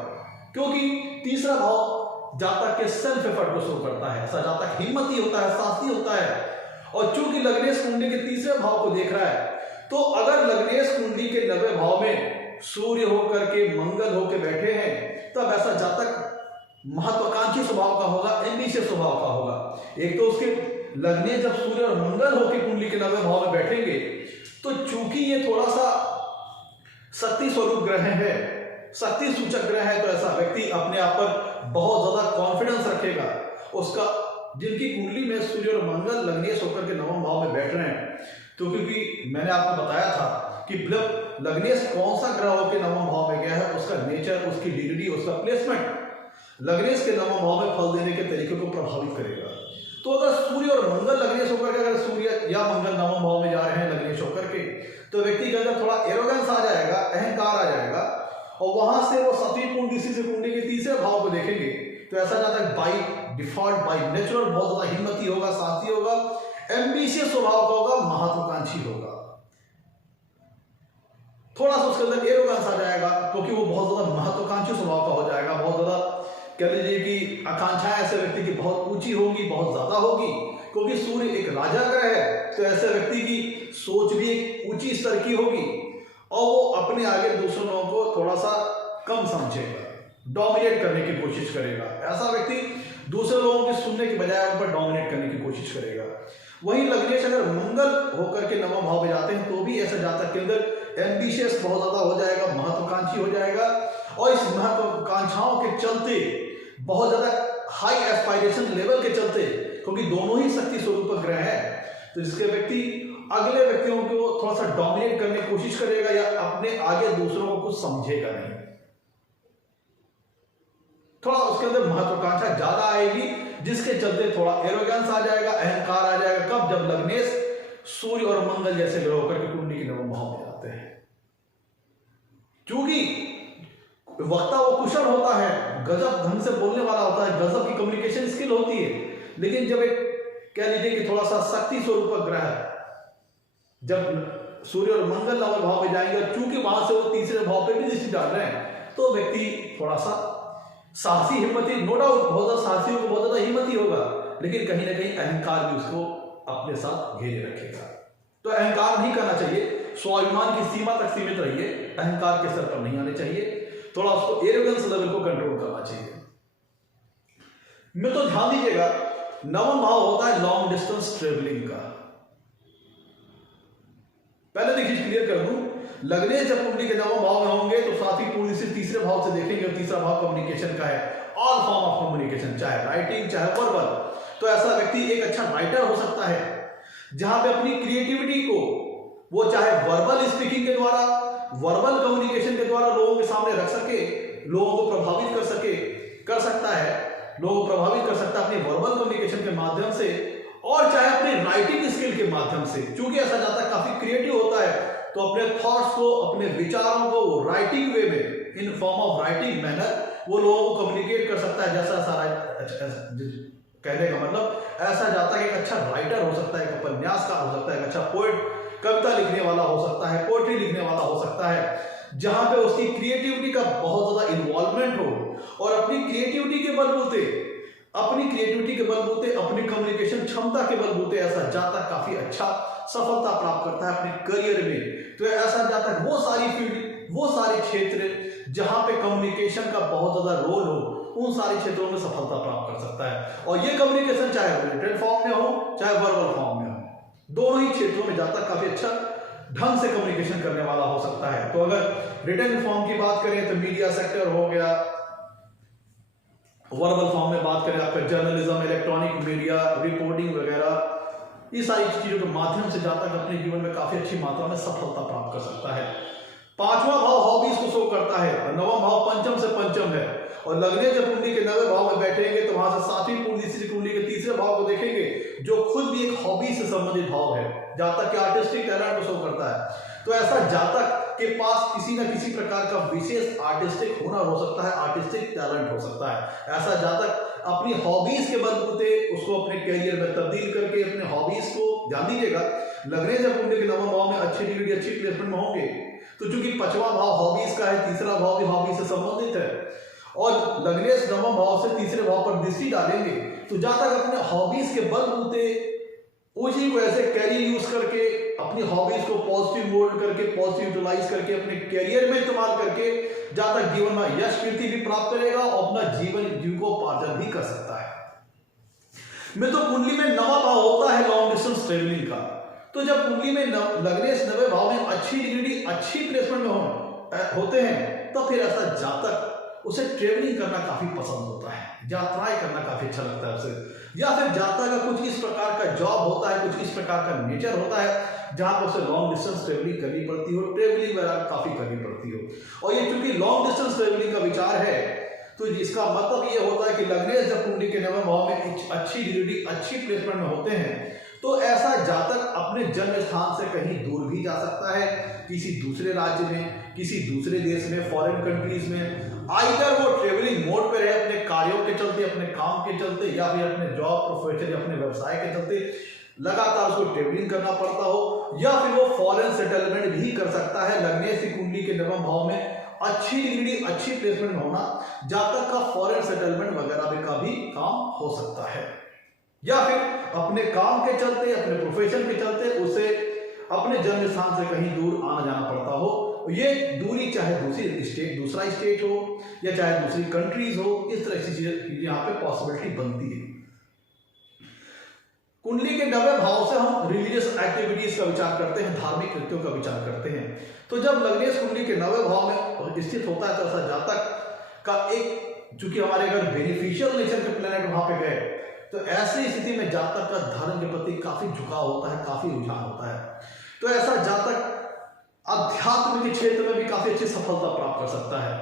क्योंकि तीसरा भाव जातक के सेल्फ एफर्ट को शो करता है। ऐसा जातक हिम्मती होता है, साहसी होता है। और चूंकि लग्नेश कुंडली के तीसरे भाव को देख रहा है, तो अगर लग्नेश कुंडली के नवे भाव में सूर्य होकर के, मंगल होकर बैठे हैं, तब ऐसा जातक महत्वाकांक्षी स्वभाव का होगा, एम्बिशियस स्वभाव का होगा। एक तो उसके लग्नेश जब सूर्य और मंगल होकर कुंडली के नवे भाव में बैठेंगे, तो चूंकि ये थोड़ा सा शक्ति स्वरूप ग्रह है, शक्ति सूचक ग्रह है, तो ऐसा व्यक्ति अपने आप पर बहुत ज्यादा कॉन्फिडेंस रखेगा। उसका जिनकी कुंडली में सूर्य और मंगल लग्नेश होकर के नवम भाव में बैठ रहे हैं, तो क्योंकि मैंने आपको बताया था कि लग्नेश कौन सा ग्रह होकर नवम भाव में गया है, उसका नेचर, उसकी डिग्री, उसका प्लेसमेंट लग्नेश के नवम भाव में फल देने के तरीके को प्रभावित करेगा। तो अगर सूर्य और मंगल लग्नेश होकर के, अगर सूर्य या मंगल नवम भाव में जा रहे हैं लग्नेश होकर के, तो व्यक्ति के अंदर थोड़ा एरोगेंस आ जाएगा, अहंकार आ जाएगा, और वहां से वो सातवीं कुंडली से कुंडली के तीसरे भाव को देखेंगे तो ऐसा जाता है बाई डिफॉल्ट, बाई नेचुरल बहुत ज्यादा हिम्मती होगा, साहसी होगा, एम्बिशियस स्वभाव का होगा, महत्वाकांक्षी होगा। थोड़ा सा उसके अंदर एरोगेंस आ जाएगा क्योंकि वो बहुत ज्यादा महत्वाकांक्षी स्वभाव का हो जाएगा, बहुत ज्यादा कह लीजिए कि आकांक्षाएं ऐसे व्यक्ति की बहुत ऊंची होगी, बहुत ज्यादा होगी, क्योंकि सूर्य एक राजा ग्रह है, तो ऐसे व्यक्ति की सोच भी एक ऊंची स्तर की होगी और वो अपने आगे दूसरों लोगों को थोड़ा सा कम समझेगा, डोमिनेट करने की कोशिश करेगा। ऐसा व्यक्ति दूसरे लोगों की सुनने के बजाय उन पर डोमिनेट करने की कोशिश करेगा। वहीं लग्नेश अगर मंगल होकर के नवम भाव में जाते हैं तो भी ऐसा जातक के अंदर एम्बिशियस बहुत ज्यादा हो जाएगा, महत्वाकांक्षी हो जाएगा, और इस महत्वाकांक्षाओं के चलते बहुत ज्यादा हाई एस्पायरेशन लेवल के चलते, क्योंकि दोनों ही शक्ति स्वरूप ग्रह है, तो इसके व्यक्ति अगले व्यक्तियों को थोड़ा सा डोमिनेट करने की कोशिश करेगा या अपने आगे दूसरों को कुछ समझेगा नहीं, थोड़ा उसके अंदर महत्वाकांक्षा ज्यादा आएगी, जिसके चलते थोड़ा एरोगेंस आ जाएगा, अहंकार आ जाएगा। कब? जब लग्नेश सूर्य और मंगल जैसे ग्रह होकर के कुंडली के नवम भाव में जाते हैं। क्योंकि वक्ता वो कुशल होता है, गजब ढंग से बोलने वाला होता है, गजब की कम्युनिकेशन स्किल होती है, लेकिन जब एक कह लीजिए कि थोड़ा सा शक्ति स्वरूप ग्रह जब सूर्य और मंगल नवम भाव में जाएंगे और चूंकि वहां से वो तीसरे भाव पे भी दृष्टि डाल रहे हैं, तो व्यक्ति थोड़ा सा साहसी हिम्मती, नो डाउट बहुत ज्यादा साहसी होगा, बहुत ज्यादा हिम्मती होगा, लेकिन कहीं ना कहीं अहंकार भी उसको अपने साथ घेरे रखेगा। तो अहंकार नहीं करना चाहिए, स्वाभिमान की सीमा तक सीमित रहिए, अहंकार के स्तर पर नहीं आने चाहिए, थोड़ा उसको एरोगेंस लेवल को कंट्रोल करना चाहिए। मैं तो ध्यान दीजिएगा, नवम भाव होता है लॉन्ग डिस्टेंस ट्रेवलिंग का। पहले देखिए क्लियर कर दूं, लग्नेश जब कुंडली के नवम भाव में होंगे तो साथ ही कुंडली से तीसरे भाव से देखेंगे, और तीसरा भाव कम्युनिकेशन का है, ऑल फॉर्म ऑफ कम्युनिकेशन, चाहे राइटिंग चाहे वर्बल। तो ऐसा व्यक्ति एक अच्छा राइटर हो सकता है, जहां पे अपनी क्रिएटिविटी को वो चाहे वर्बल स्पीकिंग के द्वारा, वर्बल कम्युनिकेशन के द्वारा लोगों के सामने रख सके, लोगों को प्रभावित कर सकता है, लोगों को प्रभावित कर सकता है अपनी वर्बल कम्युनिकेशन के माध्यम से, और चाहे अपने राइटिंग स्किल के माध्यम से। चूंकि ऐसा जाता काफी क्रिएटिव होता है, तो अपने थॉट्स को, अपने विचारों को वो राइटिंग वे में, in form of writing manner, वो लोगों को कम्युनिकेट कर सकता है। जैसा सारा कहने का मतलब ऐसा जाता है कि एक अच्छा राइटर हो सकता है, एक उपन्यासकार हो सकता है, एक अच्छा पोएट, कविता लिखने वाला हो सकता है, पोएट्री लिखने वाला हो सकता है, जहां पे उसकी क्रिएटिविटी का बहुत ज्यादा इन्वॉल्वमेंट हो, और अपनी क्रिएटिविटी के बलबूते, अपनी कम्युनिकेशन क्षमता के बलबूते ऐसा जातक काफी अच्छा सफलता प्राप्त करता है अपने करियर में। तो ऐसा जातक वो सारी फील्ड, वो सारे क्षेत्र जहां पे कम्युनिकेशन का बहुत ज्यादा रोल हो, उन सारे क्षेत्रों में सफलता प्राप्त कर सकता है। और ये कम्युनिकेशन चाहे रिटन फॉर्म में हो चाहे वर्बल फॉर्म में हो, दोनों ही क्षेत्रों में जातक काफी अच्छा ढंग से कम्युनिकेशन करने वाला हो सकता है। तो अगर रिटन फॉर्म की बात करें तो मीडिया सेक्टर हो गया, वर्बल फॉर्म में बात करें आपका जर्नलिज्म, इलेक्ट्रॉनिक मीडिया, रिपोर्टिंग वगैरह, ये सारी चीजों के माध्यम से जातक अपने जीवन में काफी अच्छी मात्रा में सफलता प्राप्त कर सकता है। पांचवा भाव हॉबीज को शो करता है, और नवम भाव पंचम से पंचम है, और लग्नेश जब कुंडली के नवे भाव में बैठेंगे तो वहां से सातवीं कुंडली से कुंडली के तीसरे भाव को देखेंगे, जो खुद भी एक हॉबी से संबंधित भाव है, जातक के आर्टिस्टिक टैलेंट को शो करता है। तो ऐसा जातक के पास किसी न किसी प्रकार का विशेष आर्टिस्टिक हुनर हो सकता है, आर्टिस्टिक टैलेंट हो सकता है। ऐसा जातक अपनी हॉबीज के बलबूते उसको अपने करियर में तब्दील करके अपने हॉबीज को, ध्यान दीजिएगा, लग्नेश जब कुंडली के नवम भाव में अच्छी डिग्री, अच्छी प्लेसमेंट में होंगे, तो चूंकि पांचवा भाव हॉबीज का है, तीसरा भाव भी हॉबी से संबंधित है, और लग्नेश नवम भाव से तीसरे भाव पर दृष्टि डालेंगे, तो जातक अपने हॉबीज के बलबूते उसी को ऐसे कैरियर यूज करके, अपनी हॉबीज को पॉजिटिव मोल्ड करके, पॉजिटिव यूटिलाइज करके, अपने कैरियर में इस्तेमाल करके जातक जीवन में यश कीर्ति भी प्राप्त करेगा और अपना जीविकोपार्जन भी कर सकता है। मैं तो कुंडली में नवा भाव होता है लॉन्ग डिस्टेंस ट्रेवलिंग का, तो जब कुंडली में लग्नेश नवे भाव में अच्छी डिग्री, अच्छी प्लेसमेंट में होते हैं, तो फिर ऐसा जातक उसे ट्रेवलिंग करना काफी पसंद होता है, यात्राएं करना काफी अच्छा लगता है उसे, या फिर जातक का कुछ इस प्रकार का जॉब होता है, कुछ इस प्रकार का नेचर होता है जहां पर उसे लॉन्ग डिस्टेंस ट्रेवलिंग करनी पड़ती हो, ट्रेवलिंग वगैरह काफी करनी पड़ती हो। और ये चूंकि लॉन्ग डिस्टेंस ट्रेवलिंग का विचार है, तो इसका मतलब ये होता है कि लग्नेश जब कुंडली के नवम भाव में अच्छी डिग्री अच्छी प्लेसमेंट में होते हैं तो ऐसा जातक अपने जन्म स्थान से कहीं दूर भी जा सकता है, किसी दूसरे राज्य में, किसी दूसरे देश में, फॉरेन कंट्रीज में, आइदर वो ट्रेवलिंग मोड पे रहे अपने कार्यों के चलते, अपने काम के चलते, या फिर अपने जॉब प्रोफेशन या अपने व्यवसाय के चलते लगातार उसको ट्रेवलिंग करना पड़ता हो, या फिर वो फॉरेन सेटलमेंट भी कर सकता है। लग्नेश की कुंडली के नवम भाव में अच्छी डिग्री अच्छी प्लेसमेंट में होना जातक का फॉरेन सेटलमेंट वगैरह का भी काम हो सकता है, या फिर अपने काम के चलते, अपने प्रोफेशन के चलते उसे अपने जन्म स्थान से कहीं दूर आना जाना पड़ता हो। ये दूरी चाहे दूसरा स्टेट हो या चाहे दूसरी कंट्रीज हो, इस तरह की चीजें यहाँ पे पॉसिबिलिटी बनती है। कुंडली के नवम भाव से हम रिलीजियस एक्टिविटीज का विचार करते हैं, धार्मिक कृत्यों का विचार करते हैं। तो जब लग्नेश कुंडली के नवम भाव में स्थित होता है तो ऐसा जातक का एक, चूंकि हमारे अगर बेनिफिशियल नेचर के प्लैनेट वहां पे गए तो ऐसी स्थिति में जातक का धर्म के प्रति काफी झुकाव होता है, काफी रुझान होता है। तो ऐसा जातक अध्यात्म के क्षेत्र में भी काफी अच्छी सफलता प्राप्त कर सकता है।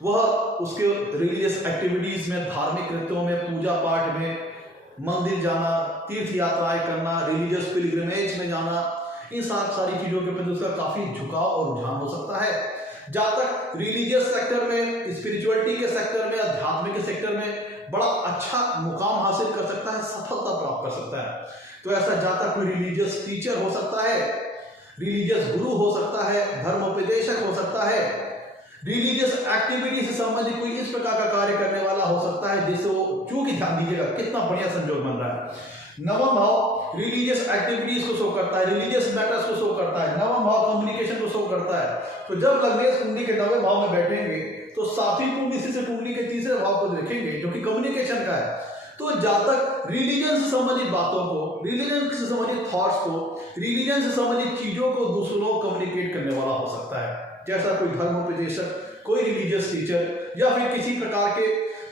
वह उसके रिलीजियस एक्टिविटीज में, धार्मिक कृत्यों में, पूजा पाठ में, मंदिर जाना, तीर्थ यात्राएं करना, रिलीजियस पिलग्रिमेज में जाना, इन सारी चीजों के प्रति उसका काफी झुकाव और रुझान हो सकता है। जातक रिलीजियस सेक्टर में, स्पिरिचुअलिटी के सेक्टर में, अध्यात्म के सेक्टर में बड़ा अच्छा मुकाम हासिल कर सकता है, सफलता प्राप्त कर सकता है। तो ऐसा जातक कोई रिलीजियस टीचर हो सकता है, रिलीजियस गुरु हो सकता है, धर्मोपदेशक हो सकता है, रिलीजियस एक्टिविटी से संबंधित कोई इस प्रकार का कार्य करने वाला हो सकता है जिससे वो, चूंकि ध्यान दीजिएगा कितना बढ़िया संयोग बन रहा है। नवम भाव रिलीजियस एक्टिविटीज को शो करता है, रिलीजियस मैटर्स को शो करता है, नवम भाव कम्युनिकेशन को शो करता है। तो जब लग्नेश कुंडली के नवम भाव में बैठेंगे तो सातवीं कुंडली से कुंडली के तीसरे भाव को देखेंगे जो कि कम्युनिकेशन का है। तो जातक रिलीजन से संबंधित बातों को, रिलीजन से संबंधित थॉट्स को, रिलीजन से संबंधित चीजों को दूसरों को कम्युनिकेट करने वाला हो सकता है। जैसा कोई धर्मोपदेशक, कोई रिलीजियस टीचर, या फिर किसी प्रकार के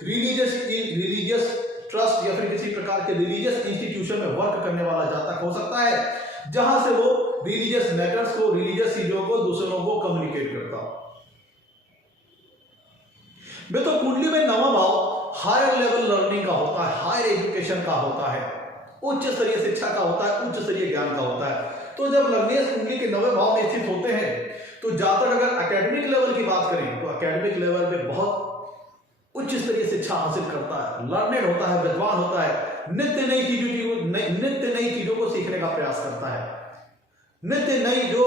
रिलीजियस ट्रस्ट या फिर किसी प्रकार के रिलीजियस इंस्टीट्यूशन में वर्क करने वाला जातक हो सकता है, जहां से वो रिलीजियस मैटर्स को, रिलीजियस चीजों को दूसरों को कम्युनिकेट करता हो। तो कुंडली में नवम भाव हायर लेवल लर्निंग का होता है, हायर एजुकेशन का होता है, उच्च स्तरीय शिक्षा का होता है, उच्च स्तरीय ज्ञान का होता है। तो जब लग्नेश कुंडली के नवम भाव में स्थित होते हैं तो जातक अगर एकेडमिक लेवल की बात करें तो एकेडमिक लेवल पे बहुत उच्च स्तरीय शिक्षा हासिल करता है, लर्नेड होता है, विद्वान होता है, नित्य नई चीजों को सीखने का प्रयास करता है, नित्य नई जो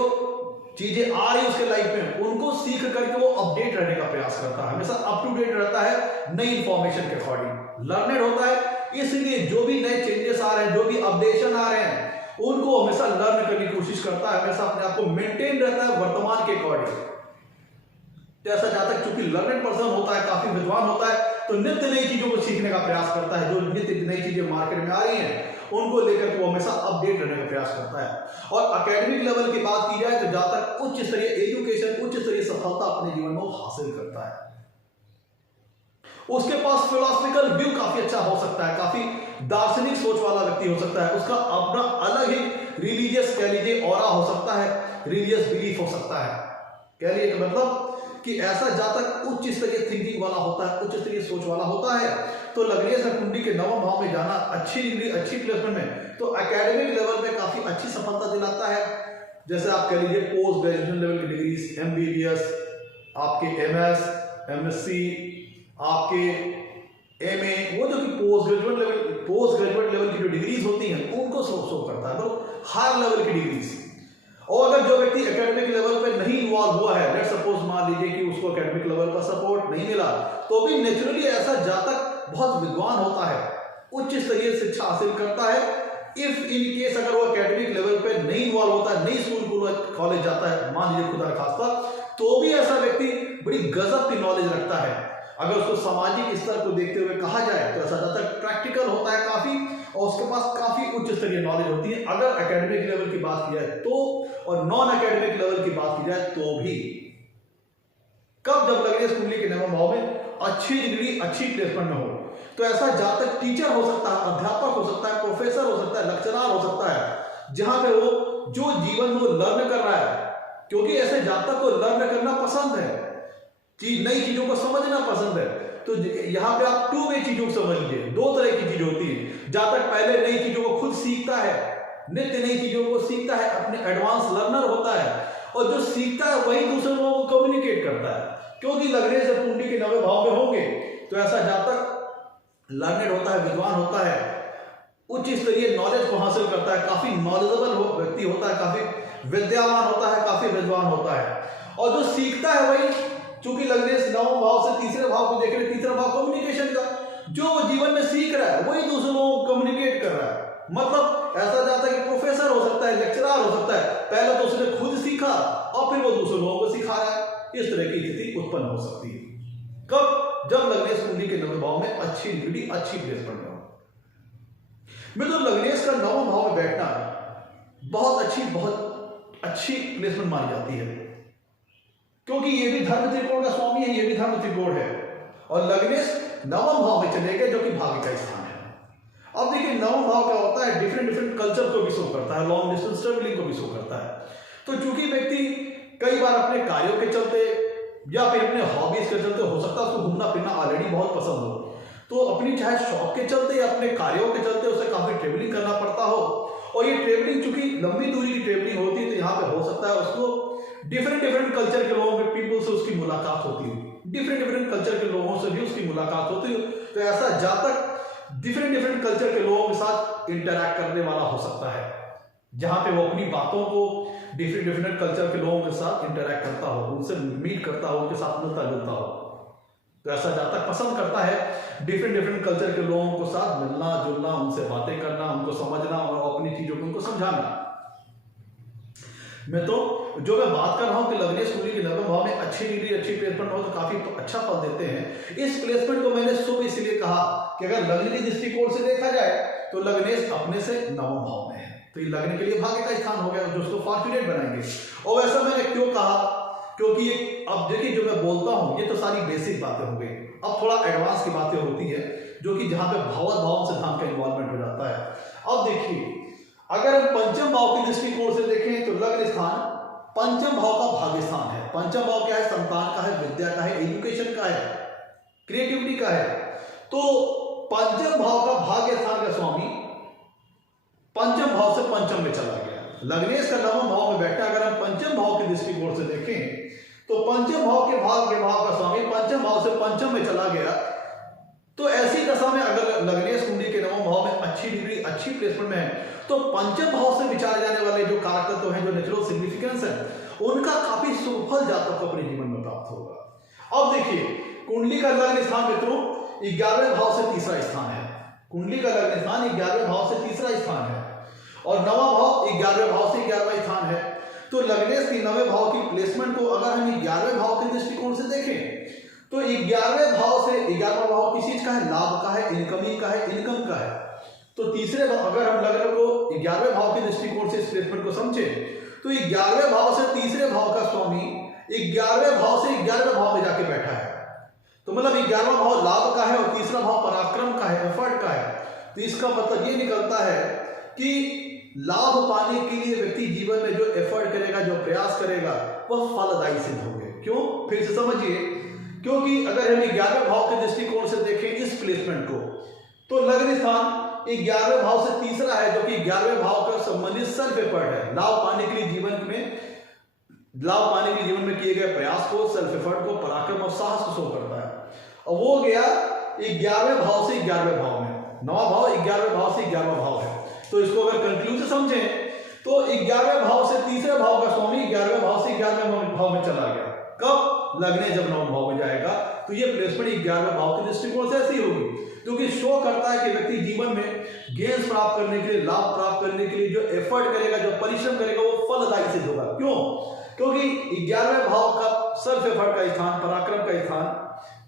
चीजें आ रही उसके लाइफ में उनको सीख करके वो अपडेट रहने का प्रयास करता है, हमेशा अप टू डेट रहता है नई इंफॉर्मेशन के अकॉर्डिंग, लर्नेड होता है। इसलिए जो भी नए चेंजेस आ रहे हैं, जो भी अपडेशन आ रहे हैं, उनको हमेशा लर्न करने की कोशिश करता है, हमेशा अपने आप को मेंटेन रहता है वर्तमान के अकॉर्डिंग। तो ऐसा जातक चूंकि लर्नेड पर्सन होता है, काफी विद्वान होता है, तो नित्य नई चीजों को सीखने का प्रयास करता है, जो नित्य नई चीजें मार्केट में आ रही हैं उनको लेकर वो हमेशा अपडेट रहने का प्रयास करता है। और एकेडमिक लेवल की बात की जाए तो जातक उच्च स्तरीय एजुकेशन, उच्च स्तरीय सफलता अपने जीवन में हासिल करता है। उसके पास फिलोसफिकल व्यू काफी अच्छा हो सकता है, काफी दार्शनिक सोच वाला व्यक्ति हो सकता है, उसका अपना अलग ही रिलीजियस कह लीजिए ऑरा हो सकता है, रिलीजियस बिलीफ हो सकता है। कह लीजिए कि मतलब कि ऐसा जातक उच्च स्तरीय थिंकिंग वाला होता है, उच्च स्तरीय सोच वाला होता है। तो लग्नेश कुंडली के नवम भाव में जाना अच्छी डिग्री अच्छी प्लेसमेंट में तो एकेडमिक लेवल पे काफी अच्छी सफलता दिलाता है। जैसे आप कह लीजिए पोस्ट ग्रेजुएशन लेवल की डिग्रीज, MBBS, आपके MS, MSc, आपके MA, वो जो कि पोस्ट ग्रेजुएट लेवल की जो डिग्रीज होती हैं उनको शो करता है, तो हायर लेवल की डिग्रीज। और अगर जो व्यक्ति एकेडमिक लेवल पे नहीं इन्वॉल्व हुआ है, लेट्स सपोज मान लीजिए कि उसको एकेडमिक लेवल पर सपोर्ट नहीं मिला, तो भी नेचुरली ऐसा जातक बहुत विद्वान होता है, उच्च स्तरीय शिक्षा हासिल करता है। इफ इन केस अगर वो एकेडमिक लेवल पे नहीं इन्वॉल्व होता है, नहीं स्कूल कॉलेज जाता है, मान लीजिए खुदा खास्ता, तो भी ऐसा व्यक्ति बड़ी गजब की नॉलेज रखता है। अगर उसको सामाजिक स्तर को देखते हुए कहा जाए तो ऐसा जातक प्रैक्टिकल होता है काफी, और उसके पास काफी उच्च स्तरीय नॉलेज होती है अगर एकेडमिक लेवल की बात की जाए तो, और नॉन एकेडमिक लेवल की बात की जाए तो भी। कब? जब लग्नेश कुंडली के नवम भाव में अच्छी डिग्री अच्छी प्लेसमेंट में हो। तो ऐसा जातक टीचर हो सकता है, अध्यापक हो सकता है, प्रोफेसर हो सकता है, लेक्चरर हो सकता है, जहां पे वो जो जीवन वो लर्न कर रहा है, क्योंकि ऐसे जातक को लर्न करना पसंद है, नई चीजों को समझना पसंद है, तो यहाँ पे आप टू वे चीजों को समझ लीजिए, दो तरह की चीज होती है। जहां तक पहले नई चीजों को खुद सीखता है, नित्य नई चीजों को सीखता है, अपने एडवांस लर्नर होता है, और जो सीखता है वही दूसरे लोगों को कम्युनिकेट करता है। क्योंकि लग्नेश जब कुंडली के 9वें भाव में होंगे तो ऐसा जातक लर्नेड होता है, विद्वान होता है, उच्च स्तरीय नॉलेज को हासिल करता है, काफी नॉलेजेबल व्यक्ति होता है, काफी विद्यावान होता है, काफी विद्वान होता है। और जो सीखता है वही, चूंकि लग्नेश 9वें भाव से तीसरे भाव को देख रहे, तीसरा भाव कम्युनिकेशन का, जो वो जीवन में सीख रहा है वही दूसरों को कम्युनिकेट कर रहा है। मतलब ऐसा जाता है कि प्रोफेसर हो सकता है, लेक्चरर हो सकता है, पहले तो उसने खुद सीखा और फिर वो दूसरे लोगों को सिखा रहा है। इस तरह की स्थिति उत्पन्न हो सकती है। कब? जब लग्नेश कुंडली के 9वें भाव में अच्छी ड्यूटी, अच्छी प्लेसमेंट में हो। मित्रों, लग्नेश का 9वें भाव में बैठना बहुत अच्छी प्लेसमेंट मानी जाती है, क्योंकि ये भी धर्म त्रिकोण का स्वामी है, ये भी धर्म त्रिकोण है, और लग्नेश 9वें भाव में चले गए जो कि भाग्य का स्थान है। अब देखिए 9वां भाव क्या होता है, डिफरेंट कल्चर को भी शो करता है, लॉन्ग डिस्टेंस ट्रेवलिंग को भी शो करता है। तो चूंकि व्यक्ति कई बार अपने कार्यों के चलते या फिर अपने हॉबीज के चलते, हो सकता है उसको घूमना फिरना ऑलरेडी बहुत पसंद हो, तो अपनी चाहे शौक के चलते या अपने कार्यों के चलते उसे काफी ट्रेवलिंग करना पड़ता हो, और ये ट्रेवलिंग चूंकि लंबी दूरी की ट्रेवलिंग होती है तो यहाँ पे हो सकता है उसको डिफरेंट कल्चर के लोगों के पीपल से उसकी मुलाकात होती है, डिफरेंट कल्चर के लोगों से भी उसकी मुलाकात होती है। तो ऐसा जातक डिफरेंट कल्चर के लोगों के साथ इंटरैक्ट करने वाला हो सकता है, जहां पे वो अपनी बातों को डिफरेंट कल्चर के लोगों के साथ इंटरैक्ट करता हो, उनसे मीट करता हो, उनके साथ मिलता जुलता हो। तो ऐसा जातक पसंद करता है डिफरेंट कल्चर के लोगों के साथ मिलना जुलना, उनसे बातें करना, उनको समझना और अपनी चीजों को उनको समझाना। मैं तो जो मैं बात कर रहा हूं कि लग्नेश कुंडली के 9वें भाव में अच्छी डिग्री, अच्छी प्लेसमेंट हो तो काफी अच्छा फल देते हैं। इस प्लेसमेंट को मैंने शुभ इसलिए कहा कि अगर लग्न की दृष्टिकोण से देखा जाए तो लग्नेश अपने से 9वें भाव में है, तो ये लग्न के लिए भाग्य का स्थान हो गया जो उसको फॉर्चुनेट बनाएंगे। और वैसा मैंने क्यों कहा, क्योंकि अब देखिए जो मैं बोलता हूं ये तो सारी बेसिक बातें हो गई, अब थोड़ा एडवांस की बातें होती है जो कि जहां पे भावत भाव सिद्धांत का इन्वॉल्वमेंट हो जाता है। अब देखिए अगर हम पंचम भाव की दृष्टिकोण से देखें तो लग्न स्थान पंचम भाव का भाग्य स्थान है। पंचम भाव क्या है? संतान का है, विद्या का है, एजुकेशन का है, क्रिएटिविटी का है। तो पंचम भाव का भाग्य स्थान का स्वामी पंचम भाव से पंचम में चला गया। लग्नेश का 9वां भाव में बैठा, अगर हम पंचम भाव के दृष्टिकोण से देखें तो पंचम भाव के भाग्य भाव का स्वामी पंचम भाव से पंचम में चला गया। तो ऐसी दशा में अगर लग्नेश कुंडली के 9वां भाव में अच्छी डिग्री, अच्छी प्लेसमेंट में है तो पंचम भाव से विचारे जाने वाले जो कारक तत्व हैं, जो नेचुरल सिग्निफिकेंस है, उनका काफी सुफल जातक को अपने जीवन में प्राप्त होगा। अब देखिए कुंडली का लग्न स्थान मित्रों 11वें भाव से तीसरा स्थान है। कुंडली का लग्न स्थान 11वें भाव से तीसरा स्थान है और 9वां भाव 11वें भाव से 11वां स्थान है। तो लग्नेश की 9वें भाव की प्लेसमेंट को अगर हम 11वें भाव के दृष्टिकोण से देखें तो 11वें भाव से 11वां भाव किस चीज का है? लाभ का है, इनकमिंग का है, इनकम का है। तो तीसरे भाव, अगर हम लग्न को 11वें भाव के दृष्टिकोण से इस प्लेसमेंट को समझे तो 11वें भाव से तीसरे भाव का स्वामी 11वें भाव से 11वें भाव में जाके बैठा है। तो मतलब 11वां भाव लाभ का है और तीसरा भाव पराक्रम का है, एफर्ट का है। तो इसका मतलब ये निकलता है कि लाभ पाने के लिए व्यक्ति जीवन में जो एफर्ट करेगा, जो प्रयास करेगा, वह फलदायी सिद्ध होंगे। क्यों? फिर से समझिए, क्योंकि अगर हम 11वें भाव के दृष्टिकोण से देखें इस प्लेसमेंट को तो लग्न स्थान 11वें भाव से तीसरा है, जो कि 11वें भाव का संबंधित सेल्फ एफर्ट है। लाभ पाने के लिए जीवन में किए गए प्रयास को, सेल्फ एफर्ट को, पराक्रम और साहस को शो करता है। और वो गया 11वें भाव से 11वें भाव में। 9वां भाव 11वें भाव से 11वां भाव है। तो इसको अगर कंक्लूजन समझें तो 11वें भाव से तीसरे भाव का स्वामी 11वें भाव से 11वें भाव में चला गया। कब? लग्ने जब 9वें भाव में जाएगा तो ये प्लेसमेंट 11वें भाव के दृष्टिकोण से ऐसी होगी, क्योंकि शो करता है कि व्यक्ति जीवन में गेन्स प्राप्त करने के लिए, लाभ प्राप्त करने के लिए जो एफर्ट करेगा, जो परिश्रम करेगा, वो फलदायी सिद्ध होगा। क्यों? क्योंकि 11वें भाव का सेल्फ एफर्ट का स्थान, पराक्रम का स्थान,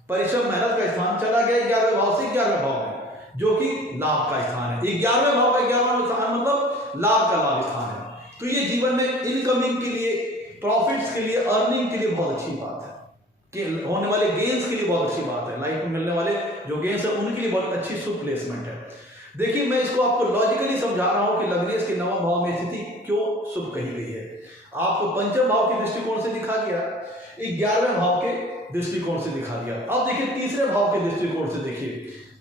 परिश्रम मेहनत का स्थान चला गया 11वें भाव से 11वें भाव में, जो कि लाभ का स्थान है। 11वें भाव का 11वां स्थान मतलब लाभ का लाभ स्थान है। तो ये जीवन में इनकमिंग के लिए, प्रॉफिट्स के लिए, अर्निंग के लिए बहुत अच्छी बात है, कि होने वाले गेन्स के लिए बहुत अच्छी बात है। लाइफ में मिलने वाले जो गेन्स है उनके लिए बहुत अच्छी शुभ प्लेसमेंट है। देखिए मैं इसको आपको लॉजिकली समझा रहा हूं कि लग्नेश के 9वां भाव में स्थिति क्यों शुभ कही गई है। आपको पंचम भाव के दृष्टिकोण से दिखा गया 11वें भाव के दृष्टिकोण से दिखा दिया। अब देखिए तीसरे भाव के दृष्टिकोण से देखिए,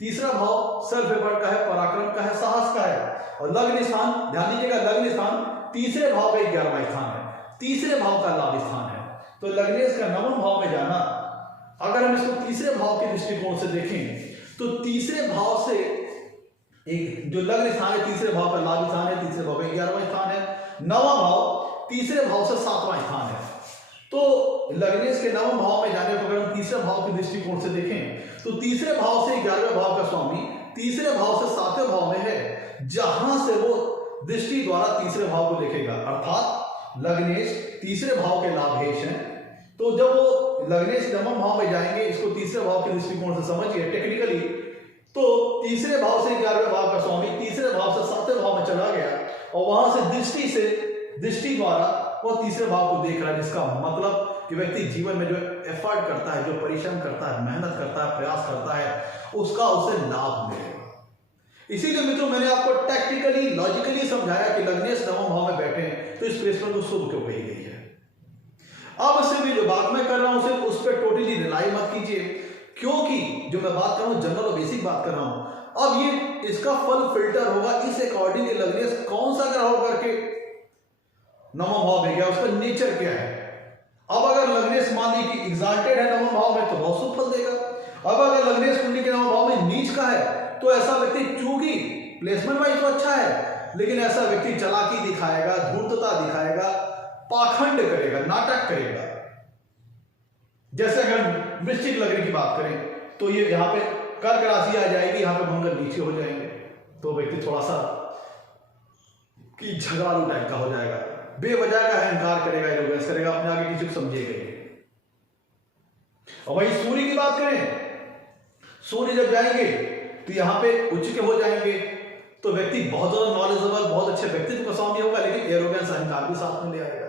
तीसरा भाव सेल्फ एफर्ट का है, पराक्रम का है, साहस का है। और लग्न स्थान, ध्यान दीजिएगा, लग्न स्थान तीसरे भाव का 11वां स्थान है, तीसरे भाव का लाभ स्थान है। तो लग्नेश का नवम भाव में जाना, अगर हम इसको तीसरे भाव के दृष्टिकोण से देखें तो तीसरे भाव से एक जो लग्न स्थान है तीसरे भाव का लाभ स्थान है, तीसरे भाव का 11वां स्थान है। नवम भाव तीसरे भाव से 7वां स्थान है। तो लग्नेश के नवम भाव में जाने पर अगर हम तीसरे भाव के दृष्टिकोण से देखें तो तीसरे भाव से 11वें भाव का स्वामी तीसरे भाव से 7वें भाव में है, जहां से वो दृष्टि द्वारा तीसरे भाव को देखेगा। अर्थात लग्नेश तीसरे भाव के लाभेश हैं। तो जब वो लग्नेश नवम भाव में जाएंगे, इसको तीसरे भाव के दृष्टिकोण से समझिए टेक्निकली, तो तीसरे भाव से 11वें भाव का स्वामी तीसरे भाव से 7वें भाव में चला गया और वहां से दृष्टि द्वारा वो तीसरे भाव को देख रहा है, जिसका मतलब कि व्यक्ति जीवन में जो एफर्ट करता है, जो परिश्रम करता है, मेहनत करता है, प्रयास करता है, उसका उसे लाभ मिलेगा। इसीलिए मित्रों मैंने आपको टैक्टिकली लॉजिकली समझाया कि लग्नेश नवम भाव में बैठे तो इस प्लेसमेंट को शुभ क्यों कही गई है। अब इससे भी जो बात मैं कर रहा हूं सिर्फ उस पर टोटली रिलाई मत कीजिए, क्योंकि जो मैं बात कर रहा हूं जनरल और बेसिक बात कर रहा हूं। अब ये इसका फल फिल्टर होगा इस अकॉर्डिंग लग्नेश कौन सा ग्रह होकर के नवम भाव में गया, उसका नेचर क्या है। अब अगर लग्नेश मान ली कि एग्जाल्टेड है नवम भाव में तो बहुत शुभ फल देगा। अब अगर लग्नेश कुंडली के नवम भाव में नीच का है तो ऐसा व्यक्ति, चूंकि प्लेसमेंट वाइज तो अच्छा है, लेकिन ऐसा व्यक्ति चालाकी दिखाएगा, धूर्तता दिखाएगा, पाखंड करेगा, नाटक करेगा। जैसे अगर वृश्चिक लग्न की बात करें तो ये यहाँ पे कर्क राशि आ जाएगी, यहाँ पे मंगल नीचे हो जाएंगे, तो व्यक्ति थोड़ा सा कि झगड़ालू टाइप का हो जाएगा, बेवजह का अहंकार करेगा, एरोगेंस करेगा, अपने आगे किसी को समझेगा। और वही सूर्य की बात करें, सूर्य जब जाएंगे तो यहाँ पे उच्च के हो जाएंगे, तो व्यक्ति बहुत ज्यादा नॉलेजेबल, बहुत अच्छे व्यक्तित्व का स्वामी होगा, लेकिन एरोगेंस अहंकार भी साथ में ले आएगा।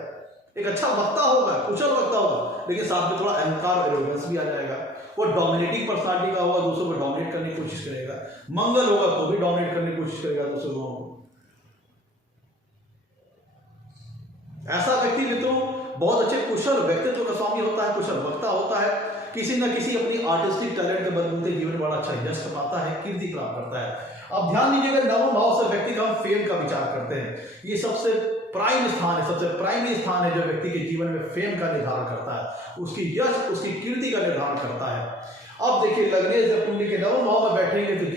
एक अच्छा वक्ता होगा, कुशल वक्ता होगा, लेकिन साथ में थोड़ा अहंकार और एरोगेंस भी आ जाएगा। वो डोमिनेटिंग पर्सनालिटी का होगा, दूसरों को डोमिनेट करने की कोशिश करेगा। मंगल होगा तो भी डोमिनेट करने की कोशिश करेगा दूसरों को। ऐसा व्यक्ति मित्रों बहुत अच्छे कुशल व्यक्तित्व का स्वामी होता है, कुशल वक्ता होता है, किसी न किसी अपनी आर्टिस्टिक टैलेंट के बलबूते जीवन में बड़ा अच्छा यश पाता है, कीर्ति प्राप्त करता है। अब ध्यान दीजिएगा, नवम भाव से व्यक्ति का हम फेम का विचार करते हैं, ये सबसे प्राइम स्थान है, सबसे प्राइमरी स्थान है जो व्यक्ति के जीवन में फेम का निर्धारण करता है, उसकी यश, उसकी कीर्ति का निर्धारण करता है। अब देखिए लग्नेश जब कुंडली के नवम भाव में बैठेंगे तो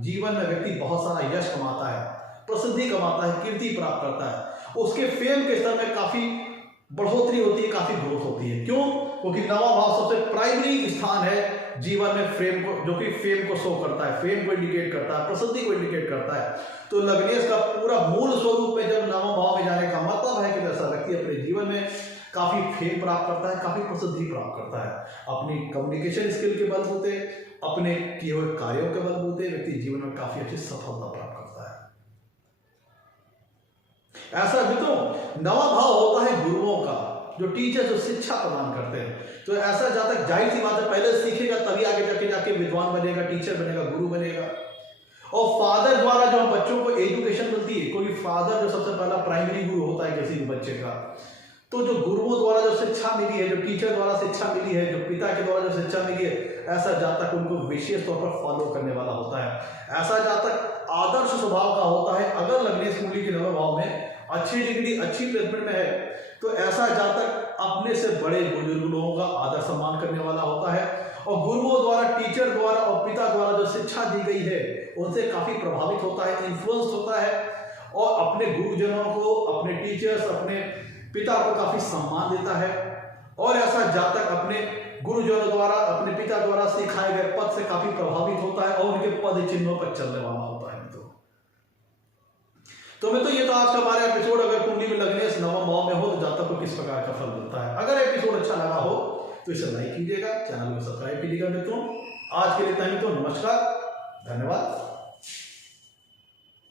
जीवन में व्यक्ति बहुत सारा यश कमाता है, प्रसिद्धि कमाता है, कीर्ति प्राप्त करता है, उसके फेम के स्तर में काफी बढ़ोतरी होती है, काफी ग्रोथ होती है। क्यों? क्योंकि नवम भाव सबसे प्राइमरी स्थान है जीवन में फेम को, जो कि फेम को शो करता है, फेम को इंडिकेट करता है, प्रसिद्धि को इंडिकेट करता है। तो लग्नेश का पूरा मूल स्वरूप में जब नवम भाव में जाने का मतलब है कि ऐसा व्यक्ति अपने जीवन में काफी फेम प्राप्त करता है, काफी प्रसिद्धि प्राप्त करता है। अपनी कम्युनिकेशन स्किल के बलबूते, अपने किए हुए कार्यों के बलबूते व्यक्ति जीवन में काफी अच्छी सफलता प्राप्त करता है। ऐसा भी तो नवम भाव होता है गुरुओं का, जो टीचर जो शिक्षा प्रदान करते हैं। तो ऐसा जातक जाहिर सी बात है पहले सीखेगा तभी आगे जाके विद्वान बनेगा, टीचर बनेगा, गुरु बनेगा। और फादर द्वारा जो बच्चों को एजुकेशन मिलती है, क्योंकि फादर जो सबसे पहला प्राइमरी गुरु होता है किसी भी बच्चे का, तो जो गुरुओं द्वारा जो शिक्षा मिली है, जो टीचर द्वारा शिक्षा मिली है, जो पिता के द्वारा जो शिक्षा मिली है, ऐसा जातक उनको विशेष तौर पर फॉलो करने वाला होता है। ऐसा जातक आदर्श स्वभाव का होता है। अगर लग्नेश कुंडली के नवम भाव में अच्छी डिग्री, अच्छी प्लेसमेंट में है, तो ऐसा जातक अपने से बड़े बुजुर्ग लोगों का आदर सम्मान करने वाला होता है और गुरुओं द्वारा, टीचर द्वारा और पिता द्वारा जो शिक्षा दी गई है उनसे काफी प्रभावित होता है, इन्फ्लुएंस होता है और अपने गुरुजनों को, अपने टीचर्स, अपने पिता को काफी सम्मान देता है। और ऐसा जातक अपने गुरुजनों द्वारा, अपने पिता द्वारा सिखाए गए पद से काफी प्रभावित होता है और उनके पद चिन्हों पर चलने वाला होता है। तो मैं तो ये तो आज का हमारा एपिसोड, अगर कुंडली में लग्नेश नवम भाव में हो तो जातक को किस प्रकार का फल मिलता है। अगर एपिसोड अच्छा लगा हो तो इसे लाइक कीजिएगा, चैनल को सब्सक्राइब कीजिएगा मित्रों। आज के लिए इतना ही, तो नमस्कार, धन्यवाद।